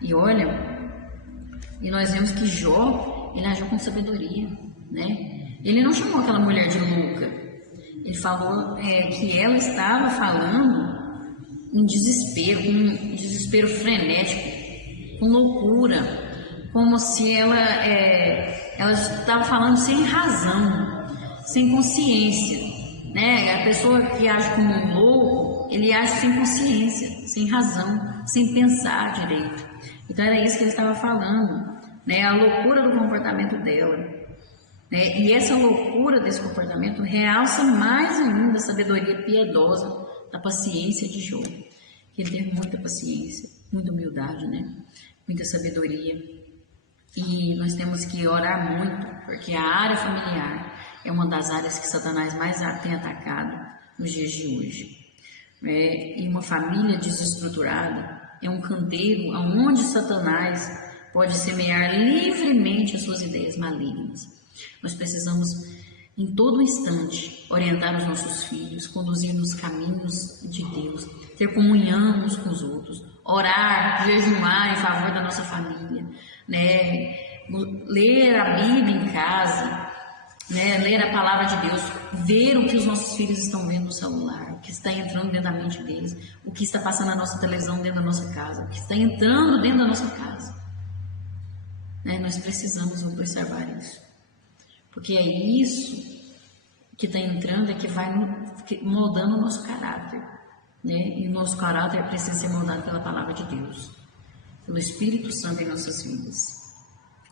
E olha, e nós vemos que Jó, ele agiu com sabedoria, né? Ele não chamou aquela mulher de louca, ele falou que ela estava falando em desespero, com um desespero frenético, com loucura, como se ela estava falando sem razão, sem consciência. Né? A pessoa que age como um louco, ele age sem consciência, sem razão, sem pensar direito. Então era isso que ele estava falando, né? A loucura do comportamento dela, né? E essa loucura desse comportamento realça mais ainda a sabedoria piedosa da paciência de Jó. Ele teve muita paciência, muita humildade, né? Muita sabedoria. E nós temos que orar muito, porque a área familiar é uma das áreas que Satanás mais tem atacado nos dias de hoje. E uma família desestruturada é um canteiro onde Satanás pode semear livremente as suas ideias malignas. Nós precisamos, em todo instante, orientar os nossos filhos, conduzir nos caminhos de Deus, ter comunhão uns com os outros, orar, jejuar em favor da nossa família, né? Ler a Bíblia em casa, né? Ler a palavra de Deus, ver o que os nossos filhos estão vendo no celular, o que está entrando dentro da mente deles, o que está passando na nossa televisão dentro da nossa casa, o que está entrando dentro da nossa casa, né? Nós precisamos observar isso, porque é isso que está entrando, é que vai moldando o nosso caráter, né? E o nosso caráter precisa ser moldado pela palavra de Deus, pelo Espírito Santo em nossas vidas.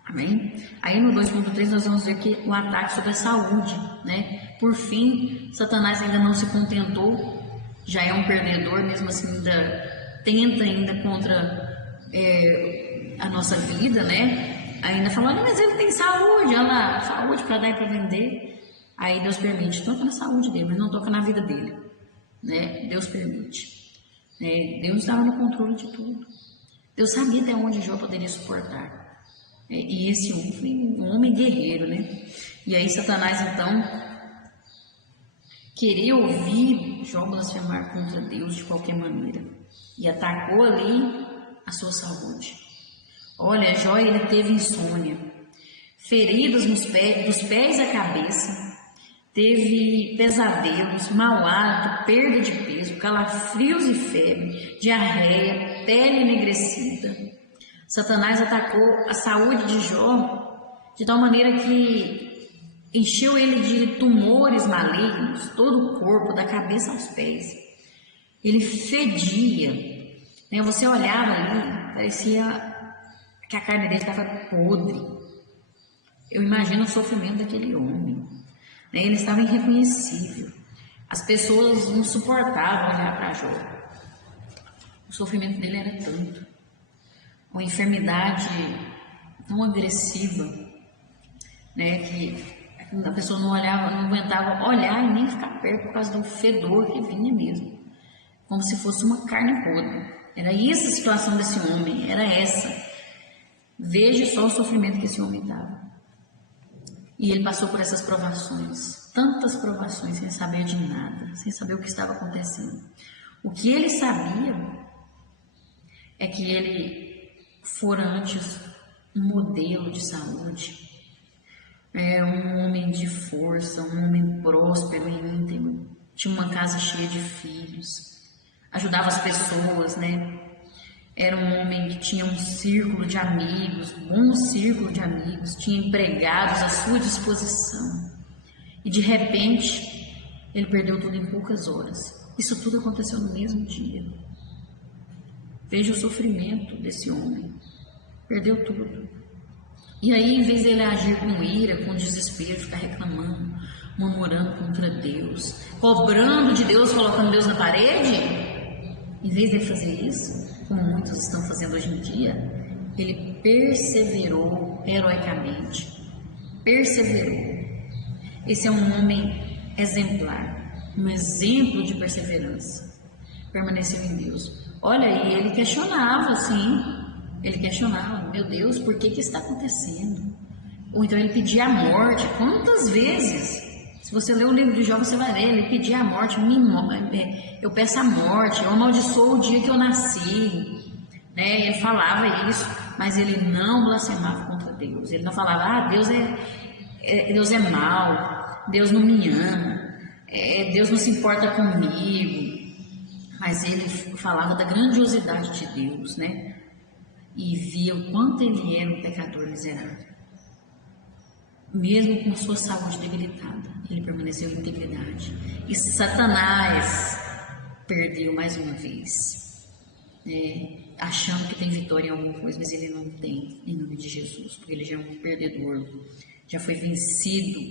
Amém? Aí no 2.3 nós vamos ver que o ataque sobre a saúde, né? Por fim, Satanás ainda não se contentou, já é um perdedor, mesmo assim ainda tenta contra a nossa vida, né? Ainda falando: mas ele tem saúde, olha lá, saúde para dar e para vender. Aí Deus permite, toca na saúde dele, mas não toca na vida dele, né? Deus permite. Deus estava no controle de tudo. Deus sabia até onde Jó poderia suportar. E esse homem foi um homem guerreiro, né? E aí Satanás então queria ouvir Jó blasfemar contra Deus de qualquer maneira e atacou ali a sua saúde. Olha, Jó, ele teve insônia, feridas dos pés à cabeça, teve pesadelos, mau hálito, perda de peso, calafrios e febre, diarreia, pele enegrecida. Satanás atacou a saúde de Jó de tal maneira que encheu ele de tumores malignos, todo o corpo, da cabeça aos pés. Ele fedia, né? Você olhava ali, parecia que a carne dele estava podre. Eu imagino o sofrimento daquele homem, né? Ele estava irreconhecível. As pessoas não suportavam olhar para Jó. O sofrimento dele era tanto. Uma enfermidade tão agressiva, né, que a pessoa não aguentava olhar e nem ficar perto por causa do fedor que vinha mesmo, como se fosse uma carne podre. Era essa a situação desse homem, era essa. Veja só o sofrimento que esse homem estava. E ele passou por essas provações, tantas provações, sem saber de nada, sem saber o que estava acontecendo. O que ele sabia é que ele fora antes um modelo de saúde, É um homem de força, um homem próspero e íntegro. Tinha uma casa cheia de filhos, ajudava as pessoas, né? Era um homem que tinha um círculo de amigos, bom círculo de amigos, tinha empregados à sua disposição. E de repente, ele perdeu tudo em poucas horas. Isso tudo aconteceu no mesmo dia. Veja o sofrimento desse homem. Perdeu tudo. E aí, em vez de ele agir com ira, com desespero, ficar reclamando, murmurando contra Deus, cobrando de Deus, colocando Deus na parede, em vez de ele fazer isso, como muitos estão fazendo hoje em dia, ele perseverou heroicamente. Perseverou. Esse é um homem exemplar, um exemplo de perseverança. Permaneceu em Deus. Olha aí, ele questionava assim. Ele questionava, meu Deus, por que está acontecendo? Ou então ele pedia a morte. Quantas vezes? Se você ler o livro de Jó, você vai ver, ele pedia a morte. Eu peço a morte, eu amaldiçoo o dia que eu nasci. Né? Ele falava isso, mas ele não blasfemava contra Deus. Ele não falava, Deus é mau, Deus não me ama, Deus não se importa comigo. Mas ele falava da grandiosidade de Deus, né? E via o quanto ele era um pecador miserável. Mesmo com sua saúde debilitada, ele permaneceu em integridade. E Satanás perdeu mais uma vez, achando que tem vitória em alguma coisa, mas ele não tem, em nome de Jesus, porque ele já é um perdedor, já foi vencido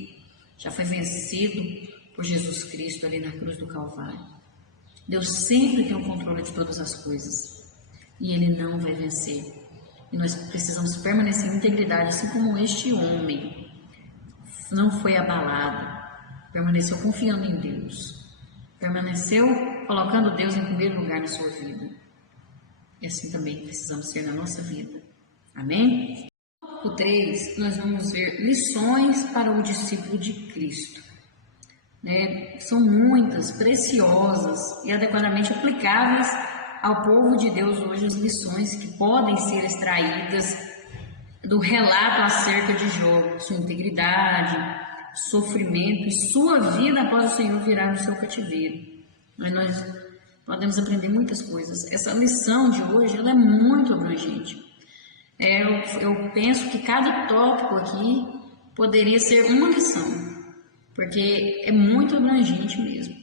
por Jesus Cristo ali na cruz do Calvário. Deus sempre tem o controle de todas as coisas. E ele não vai vencer. E nós precisamos permanecer em integridade, assim como este homem não foi abalado, permaneceu confiando em Deus, permaneceu colocando Deus em primeiro lugar na sua vida. E assim também precisamos ser na nossa vida. Amém? No tópico 3, nós vamos ver lições para o discípulo de Cristo. São muitas, preciosas e adequadamente aplicáveis ao povo de Deus hoje, as lições que podem ser extraídas do relato acerca de Jó, sua integridade, sofrimento e sua vida após o Senhor virar no seu cativeiro. Nós podemos aprender muitas coisas. Essa lição de hoje ela é muito abrangente. Eu penso que cada tópico aqui poderia ser uma lição, porque é muito abrangente mesmo.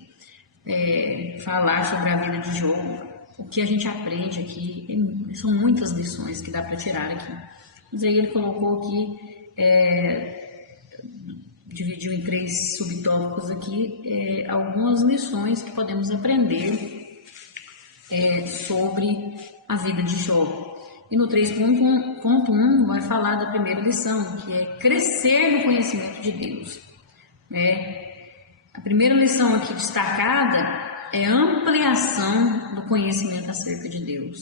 Falar sobre a vida de Jó. O que a gente aprende aqui, são muitas lições que dá para tirar aqui. Mas aí ele colocou aqui, dividiu em 3 subtópicos aqui, algumas lições que podemos aprender sobre a vida de Jó. E no 3.1 vai falar da primeira lição, que é crescer no conhecimento de Deus. A primeira lição aqui destacada é ampliação do conhecimento acerca de Deus.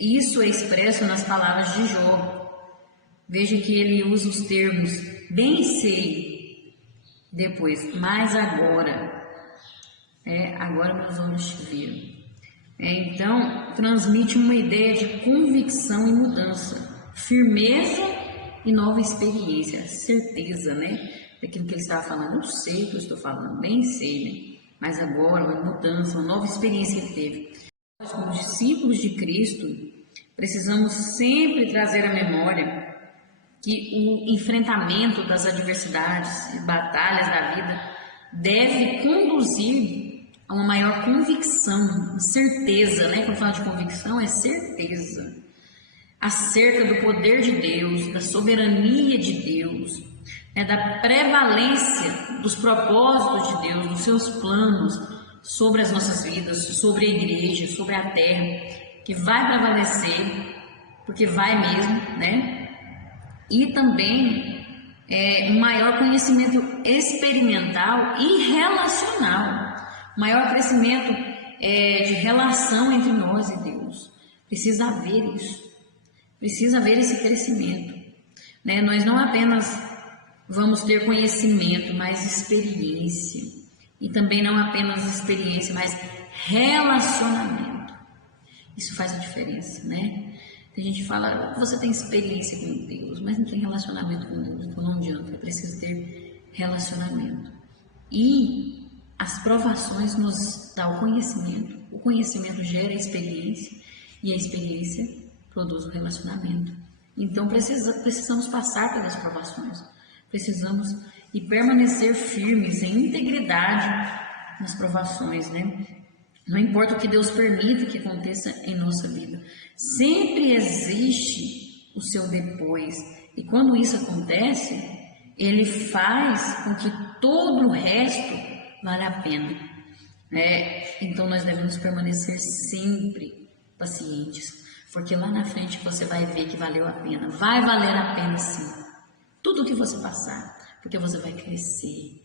Isso é expresso nas palavras de Jó. Veja que ele usa os termos bem sei, depois, mas agora. Agora meus olhos te viram. Então, transmite uma ideia de convicção e mudança, firmeza e nova experiência, certeza, daquilo que ele estava falando. Eu sei o que eu estou falando, bem sei, mas agora uma mudança, uma nova experiência ele teve. Nós, como discípulos de Cristo, precisamos sempre trazer à memória que o enfrentamento das adversidades e batalhas da vida deve conduzir a uma maior convicção, certeza, Quando fala de convicção, é certeza acerca do poder de Deus, da soberania de Deus, da prevalência dos propósitos de Deus, dos seus planos sobre as nossas vidas, sobre a igreja, sobre a terra, que vai prevalecer, porque vai mesmo, E também um maior conhecimento experimental e relacional, maior crescimento de relação entre nós e Deus. Precisa haver isso, precisa haver esse crescimento. Nós não apenas vamos ter conhecimento, mas experiência. E também não apenas experiência, mas relacionamento. Isso faz a diferença, Tem gente que fala, você tem experiência com Deus, mas não tem relacionamento com Deus, então não adianta, é preciso ter relacionamento. E as provações nos dão o conhecimento gera a experiência, e a experiência produz o relacionamento. Então precisamos passar pelas provações, precisamos e permanecer firmes em integridade nas provações, né? Não importa o que Deus permita que aconteça em nossa vida, sempre existe o seu depois. E quando isso acontece, Ele faz com que todo o resto valha a pena. Então nós devemos permanecer sempre pacientes, porque lá na frente você vai ver que valeu a pena. Vai valer a pena sim, tudo que você passar, porque você vai crescer.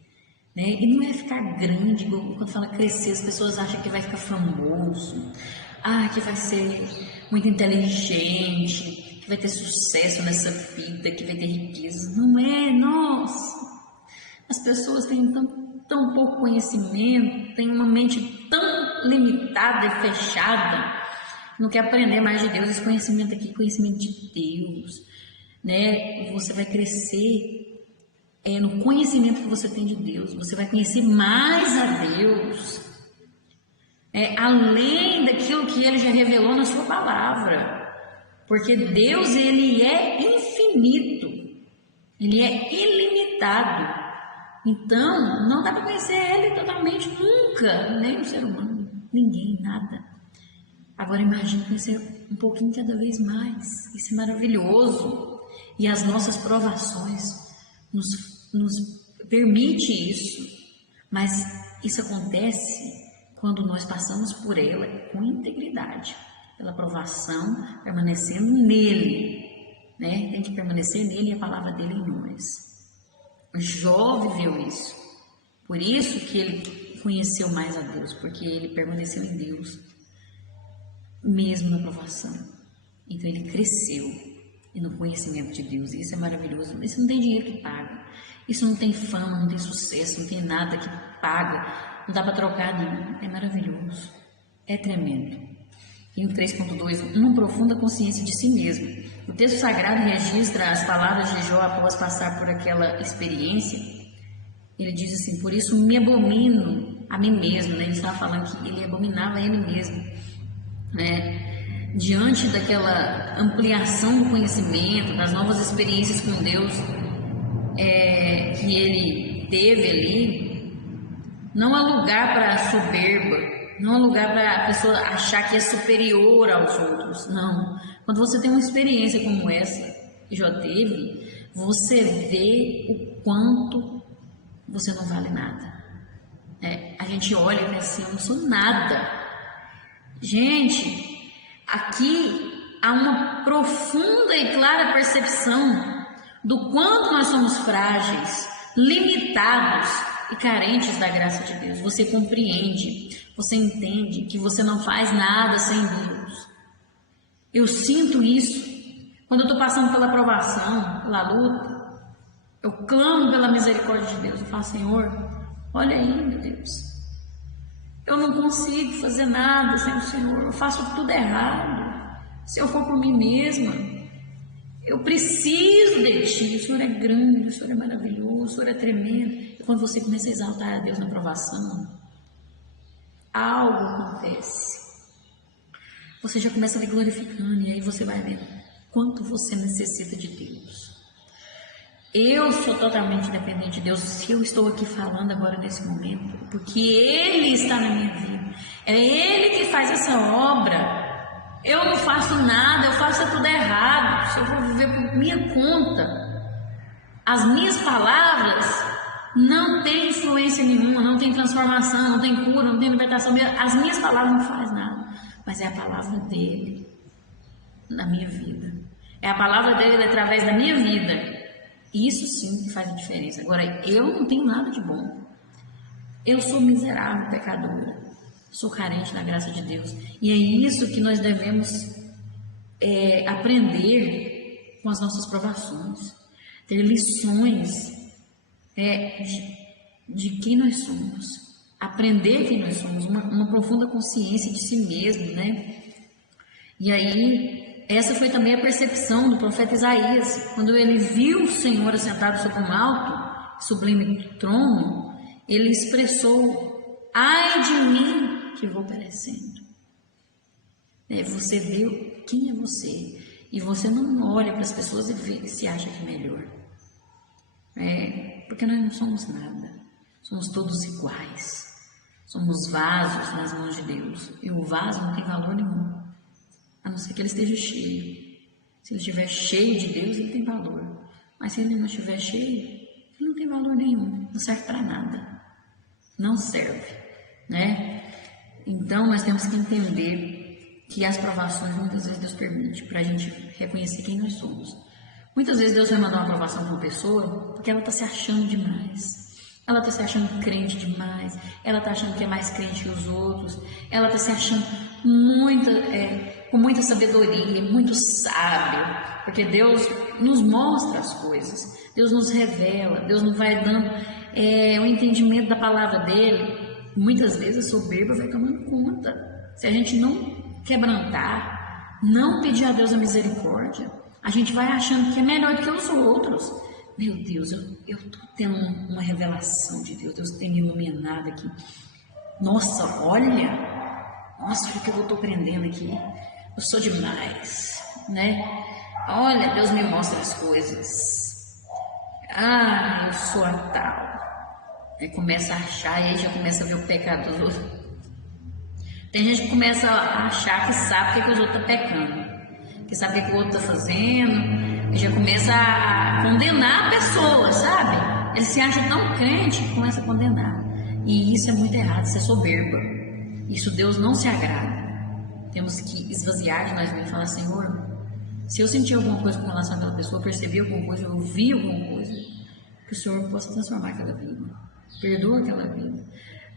E não é ficar grande, quando fala crescer, as pessoas acham que vai ficar famoso, que vai ser muito inteligente, que vai ter sucesso nessa vida, que vai ter riqueza. Não é, nossa! As pessoas têm tão pouco conhecimento, têm uma mente tão limitada e fechada, não quer aprender mais de Deus. Esse conhecimento aqui, conhecimento de Deus, Você vai crescer no conhecimento que você tem de Deus, você vai conhecer mais a Deus, além daquilo que Ele já revelou na sua palavra, porque Deus, Ele é infinito, Ele é ilimitado, então não dá para conhecer Ele totalmente nunca, nem o ser humano, ninguém, nada. Agora imagine conhecer um pouquinho cada vez mais, isso é maravilhoso, e as nossas provações nos permite isso, mas isso acontece quando nós passamos por ela com integridade, pela provação, permanecendo nele, Tem que permanecer nele e a palavra dele em nós. Jó viveu isso, por isso que ele conheceu mais a Deus, porque ele permaneceu em Deus, mesmo na provação. Então ele cresceu e no conhecimento de Deus. Isso é maravilhoso. Isso não tem dinheiro que paga, isso não tem fama, não tem sucesso, não tem nada que paga, não dá para trocar, não. É maravilhoso, é tremendo. E o 3.2, uma profunda consciência de si mesmo. O texto sagrado registra as palavras de Jó após passar por aquela experiência. Ele diz assim: por isso me abomino a mim mesmo, Ele estava falando que ele abominava a ele mesmo, Diante daquela ampliação do conhecimento, das novas experiências com Deus que ele teve ali, não há lugar para soberba, não há lugar para a pessoa achar que é superior aos outros, não. Quando você tem uma experiência como essa que Jó teve, você vê o quanto você não vale nada. A gente olha e pensa assim: eu não sou nada. Gente, aqui há uma profunda e clara percepção do quanto nós somos frágeis, limitados e carentes da graça de Deus. Você compreende, você entende que você não faz nada sem Deus. Eu sinto isso quando eu estou passando pela provação, pela luta. Eu clamo pela misericórdia de Deus. Eu falo: Senhor, olha aí, meu Deus. Eu não consigo fazer nada sem o Senhor, eu faço tudo errado. Se eu for por mim mesma, eu preciso de Ti. O Senhor é grande, o Senhor é maravilhoso, o Senhor é tremendo. E quando você começa a exaltar a Deus na provação, algo acontece. Você já começa a ver glorificando, e aí você vai ver quanto você necessita de Deus. Eu sou totalmente dependente de Deus. Se eu estou aqui falando agora nesse momento, porque Ele está na minha vida, é Ele que faz essa obra. Eu não faço nada, eu faço tudo errado. Se eu vou viver por minha conta, as minhas palavras não têm influência nenhuma, não tem transformação, não tem cura, não tem libertação. As minhas palavras não fazem nada, mas é a palavra dele na minha vida, é a palavra dele através da minha vida. Isso sim que faz a diferença. Agora, eu não tenho nada de bom. Eu sou miserável, pecadora. Sou carente da graça de Deus. E é isso que nós devemos aprender com as nossas provações. Ter lições de quem nós somos. Aprender quem nós somos. Uma profunda consciência de si mesmo, E aí, Essa foi também a percepção do profeta Isaías, quando ele viu o Senhor assentado sobre um alto, sublime trono, ele expressou: ai de mim que vou perecendo. Você vê quem é você, e você não olha para as pessoas e se acha que é melhor. Porque nós não somos nada, somos todos iguais, somos vasos nas mãos de Deus, e o vaso não tem valor nenhum, a não ser que ele esteja cheio. Se ele estiver cheio de Deus, ele tem valor, mas se ele não estiver cheio, ele não tem valor nenhum, não serve para nada, não serve, Então nós temos que entender que as provações muitas vezes Deus permite para a gente reconhecer quem nós somos. Muitas vezes Deus vai mandar uma provação para uma pessoa porque ela está se achando demais, ela está se achando crente demais, ela está achando que é mais crente que os outros, ela está se achando com muita sabedoria, muito sábio, porque Deus nos mostra as coisas, Deus nos revela, Deus nos vai dando o entendimento da palavra dele. Muitas vezes a soberba vai tomando conta. Se a gente não quebrantar, não pedir a Deus a misericórdia, a gente vai achando que é melhor do que os outros. Meu Deus, eu estou tendo uma revelação de Deus, Deus tem me iluminado aqui. Nossa, olha o que eu estou aprendendo aqui, eu sou demais, Olha, Deus me mostra as coisas. Eu sou a tal. Aí começa a achar, e aí já começa a ver o pecado dos outros. Tem gente que começa a achar que sabe o que os outros estão pecando, que sabe o que o outro está fazendo, e já começa a condenar a pessoa, sabe? Ele se acha tão crente que começa a condenar. E isso é muito errado, isso é soberba. Isso Deus não se agrada. Temos que esvaziar de nós mesmos e falar: Senhor, se eu sentir alguma coisa com relação àquela pessoa, percebi alguma coisa, eu ouvi alguma coisa, que o Senhor possa transformar aquela vida. Perdoa aquela vida.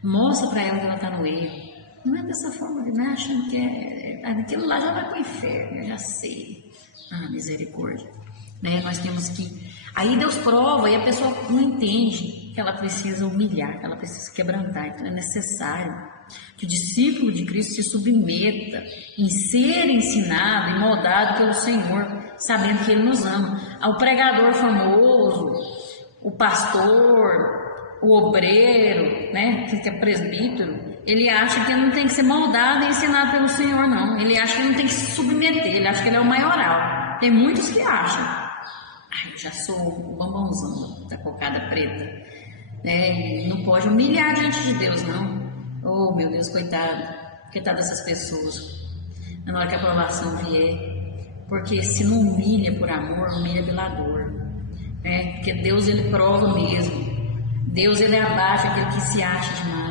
Mostra para ela que ela está no erro. Não é dessa forma, não é achando que aquilo lá já vai para o inferno, eu já sei. Misericórdia. Nós temos que... Aí Deus prova e a pessoa não entende que ela precisa humilhar, que ela precisa quebrantar. Então é necessário que o discípulo de Cristo se submeta em ser ensinado e moldado pelo Senhor, sabendo que Ele nos ama. Ao pregador famoso, o pastor, o obreiro, que é presbítero, ele acha que ele não tem que ser moldado e ensinado pelo Senhor, não. Ele acha que ele não tem que se submeter, ele acha que ele é o maioral. Tem muitos que acham: eu já sou o bambãozão da cocada preta, não pode humilhar diante de Deus, não. Oh, meu Deus, coitado dessas pessoas, na hora que a aprovação vier, porque se não humilha por amor, humilha pela dor, porque Deus, ele prova mesmo. Deus, ele abaixa aquele que se acha demais.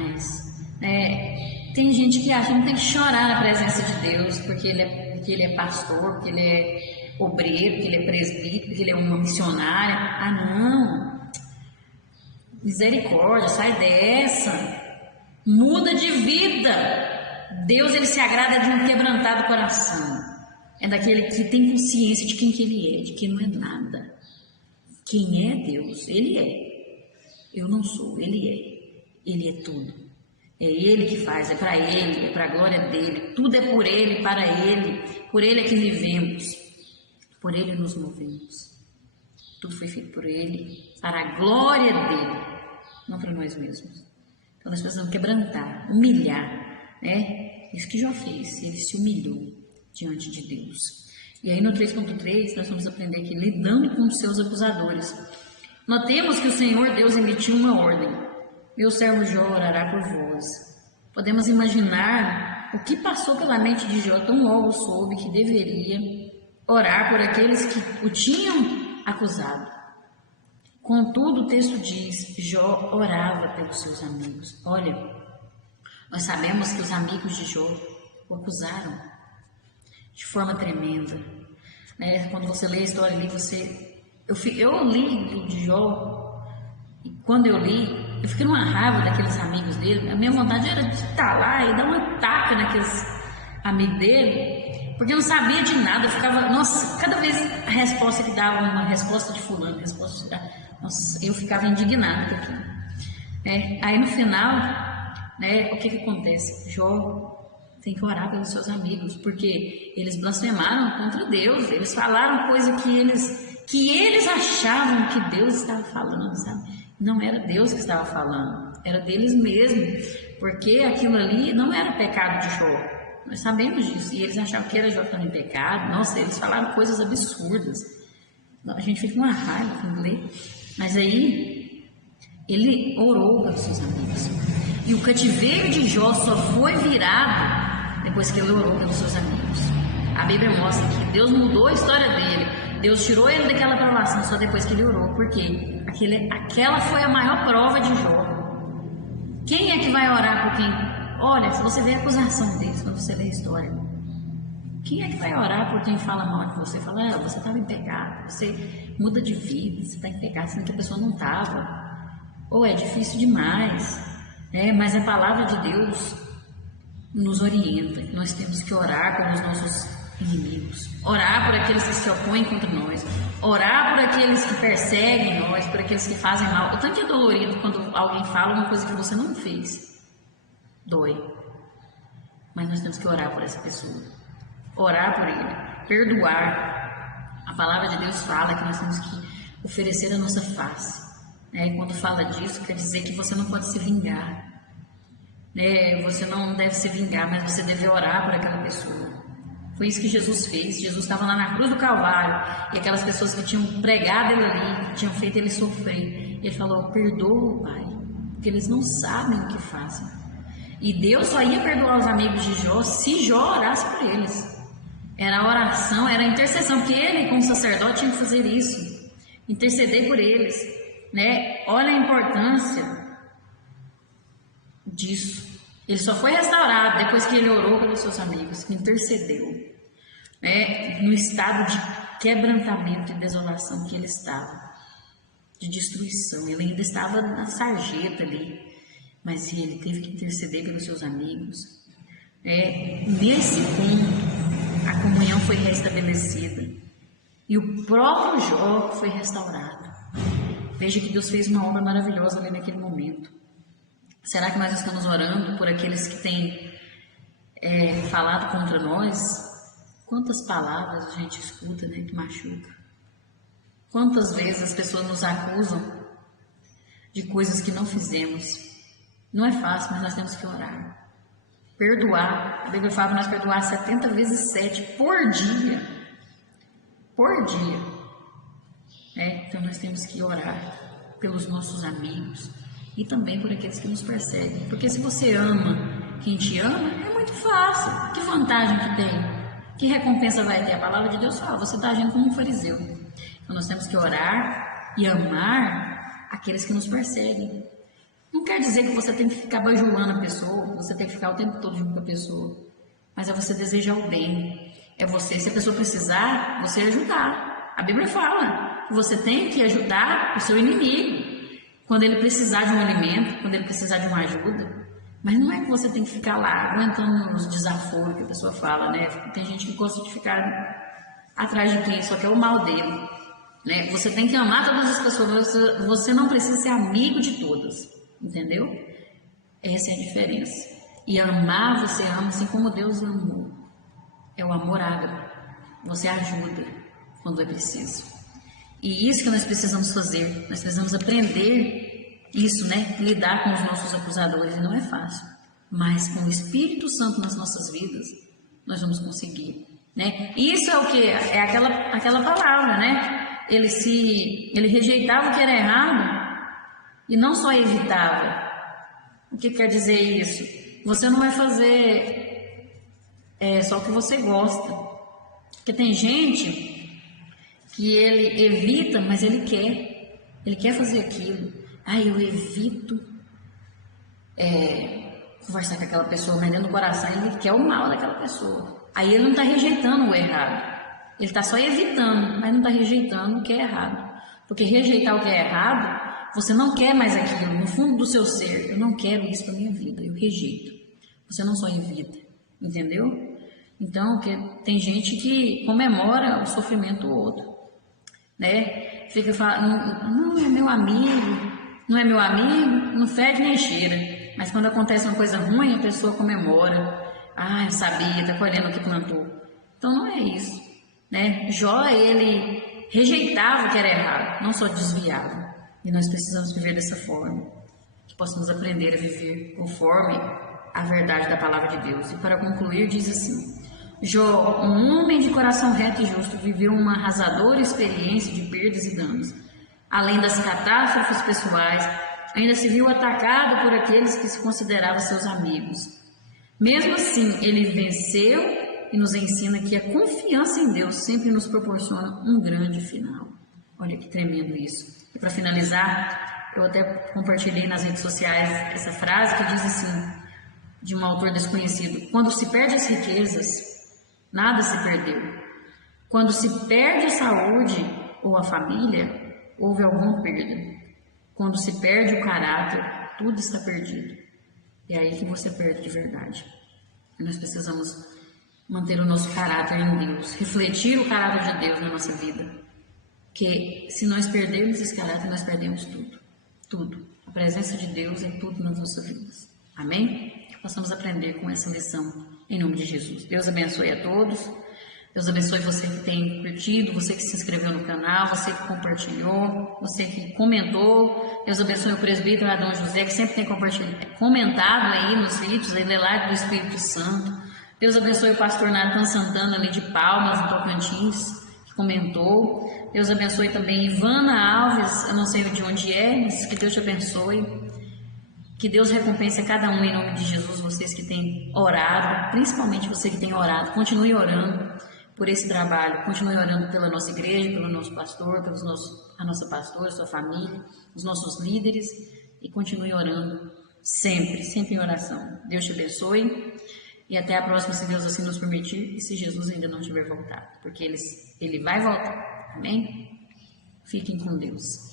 Tem gente que acha que não tem que chorar na presença de Deus, porque ele é pastor, porque ele é obreiro, porque ele é presbítero, porque ele é uma missionária. Não! Misericórdia, sai dessa! Muda de vida! Deus, ele se agrada de um quebrantado coração. É daquele que tem consciência de quem que ele é, de que não é nada. Quem é Deus? Ele é. Eu não sou, Ele é. Ele é tudo. É Ele que faz, é para Ele, é para a glória dEle. Tudo é por Ele, para Ele. Por Ele é que vivemos. Por Ele nos movemos. Tudo foi feito por Ele, para a glória dEle, não para nós mesmos. Então nós precisamos quebrantar, humilhar, Isso que Jó fez, ele se humilhou diante de Deus. E aí no 3.3 nós vamos aprender que lidando com os seus acusadores. Notemos que o Senhor Deus emitiu uma ordem: meu servo Jó orará por vós. Podemos imaginar o que passou pela mente de Jó tão logo soube que deveria orar por aqueles que o tinham acusado. Contudo, o texto diz: Jó orava pelos seus amigos. Olha, nós sabemos que os amigos de Jó o acusaram de forma tremenda. Quando você lê a história ali, eu li de Jó, e quando eu li, eu fiquei numa raiva daqueles amigos dele. A minha vontade era de estar lá e dar um ataque naqueles amigos dele, porque eu não sabia de nada. Eu ficava, nossa, cada vez a resposta que dava, uma resposta de fulano, nossa, eu ficava indignada com aquilo. Aí no final, o que acontece? Jó tem que orar pelos seus amigos, porque eles blasfemaram contra Deus, eles falaram coisa que eles achavam que Deus estava falando, sabe? Não era Deus que estava falando, era deles mesmos, porque aquilo ali não era pecado de Jó, nós sabemos disso, e eles achavam que era Jó que estava em pecado. Nossa, eles falaram coisas absurdas, a gente fica com uma raiva quando lê, mas aí ele orou pelos seus amigos, e o cativeiro de Jó só foi virado depois que ele orou pelos seus amigos. A Bíblia mostra que Deus mudou a história dele, Deus tirou ele daquela provação só depois que ele orou, porque aquela foi a maior prova de Jó. Quem é que vai orar por quem? Olha, se você vê a acusação deles quando você lê a história, quem é que vai orar por quem fala mal de você? Fala, você estava em pecado, você muda de vida, você está em pecado, sendo que a pessoa não estava. Ou é difícil demais, mas a palavra de Deus nos orienta, que nós temos que orar pelos nossos inimigos, orar por aqueles que se opõem contra nós, orar por aqueles que perseguem nós, por aqueles que fazem mal. O tanto é dolorido quando alguém fala uma coisa que você não fez, dói, mas nós temos que orar por essa pessoa, orar por ele, perdoar. A palavra de Deus fala que nós temos que oferecer a nossa face, quando fala disso, quer dizer que você não pode se vingar, você não deve se vingar, mas você deve orar por aquela pessoa. Foi isso que Jesus fez. Jesus estava lá na cruz do Calvário, e aquelas pessoas que tinham pregado ele ali, que tinham feito ele sofrer, ele falou, perdoa, Pai, porque eles não sabem o que fazem. E Deus só ia perdoar os amigos de Jó se Jó orasse por eles. Era a oração, era a intercessão, porque ele, como sacerdote, tinha que fazer isso, interceder por eles, Olha a importância disso. Ele só foi restaurado depois que ele orou pelos seus amigos, que intercedeu, no estado de quebrantamento e desolação que ele estava, de destruição. Ele ainda estava na sarjeta ali, mas ele teve que interceder pelos seus amigos. Nesse ponto, a comunhão foi restabelecida e o próprio Jó foi restaurado. Veja que Deus fez uma obra maravilhosa ali naquele momento. Será que nós estamos orando por aqueles que têm falado contra nós? Quantas palavras a gente escuta, que machuca? Quantas vezes as pessoas nos acusam de coisas que não fizemos? Não é fácil, mas nós temos que orar. Perdoar. A Bíblia fala para nós perdoar 70 vezes 7 por dia. Por dia. Então nós temos que orar pelos nossos amigos e também por aqueles que nos perseguem. Porque se você ama quem te ama, é muito fácil. Que vantagem que tem? Que recompensa vai ter? A palavra de Deus fala, você está agindo como um fariseu. Então nós temos que orar e amar aqueles que nos perseguem. Não quer dizer que você tem que ficar bajulando a pessoa, você tem que ficar o tempo todo junto com a pessoa. Mas é você desejar o bem. É você, se a pessoa precisar, você ajudar. A Bíblia fala que você tem que ajudar o seu inimigo quando ele precisar de um alimento, quando ele precisar de uma ajuda. Mas não é que você tem que ficar lá aguentando os desaforos que a pessoa fala, Tem gente que gosta de ficar atrás de quem só quer o mal dele, Você tem que amar todas as pessoas, você não precisa ser amigo de todas, entendeu? Essa é a diferença. E amar, você ama assim como Deus amou. É o amor ágape. Você ajuda quando é preciso. E isso que nós precisamos fazer. Nós precisamos aprender isso, lidar com os nossos acusadores. E não é fácil. Mas com o Espírito Santo nas nossas vidas, nós vamos conseguir, Isso é o que? É aquela palavra, Ele rejeitava o que era errado e não só evitava. O que quer dizer isso? Você não vai fazer só o que você gosta. Porque tem gente que ele evita, mas ele quer. Ele quer fazer aquilo. Eu evito conversar com aquela pessoa, mas dentro do coração ele quer o mal daquela pessoa. Aí ele não está rejeitando o errado. Ele está só evitando, mas não está rejeitando o que é errado. Porque rejeitar o que é errado, você não quer mais aquilo. No fundo do seu ser, eu não quero isso para minha vida, eu rejeito. Você não só evita, entendeu? Então, tem gente que comemora o sofrimento do outro, Fica falando, não é meu amigo, não fede nem cheira. Mas quando acontece uma coisa ruim, a pessoa comemora, ah, eu sabia, está colhendo o que plantou. Então não é isso, né? Jó, ele rejeitava o que era errado, não só desviava. E nós precisamos viver dessa forma, que possamos aprender a viver conforme a verdade da palavra de Deus. E para concluir, diz assim: Jó, um homem de coração reto e justo, viveu uma arrasadora experiência de perdas e danos. Além das catástrofes pessoais, ainda se viu atacado por aqueles que se consideravam seus amigos. Mesmo assim, ele venceu e nos ensina que a confiança em Deus sempre nos proporciona um grande final. Olha que tremendo isso. E para finalizar, eu até compartilhei nas redes sociais essa frase que diz assim, de um autor desconhecido: quando se perde as riquezas, nada se perdeu. Quando se perde a saúde ou a família, houve alguma perda. Quando se perde o caráter, tudo está perdido. É aí que você perde de verdade. Nós precisamos manter o nosso caráter em Deus, refletir o caráter de Deus na nossa vida. Porque se nós perdermos esse caráter, nós perdemos tudo. Tudo. A presença de Deus é tudo nas nossas vidas. Amém? Que possamos aprender com essa lição em nome de Jesus. Deus abençoe a todos. Deus abençoe você que tem curtido, você que se inscreveu no canal, você que compartilhou, você que comentou. Deus abençoe o presbítero Adão José, que sempre tem comentado aí nos vídeos, ele é lá do Espírito Santo. Deus abençoe o pastor Nathan Santana ali de Palmas, no Tocantins, que comentou. Deus abençoe também Ivana Alves, eu não sei de onde é, mas que Deus te abençoe. Que Deus recompense a cada um em nome de Jesus, vocês que têm orado, principalmente você que tem orado, continue orando por esse trabalho, continue orando pela nossa igreja, pelo nosso pastor, a nossa pastora, sua família, os nossos líderes, e continue orando sempre, sempre em oração. Deus te abençoe e até a próxima, se Deus assim nos permitir, e se Jesus ainda não tiver voltado, porque ele vai voltar. Amém? Fiquem com Deus.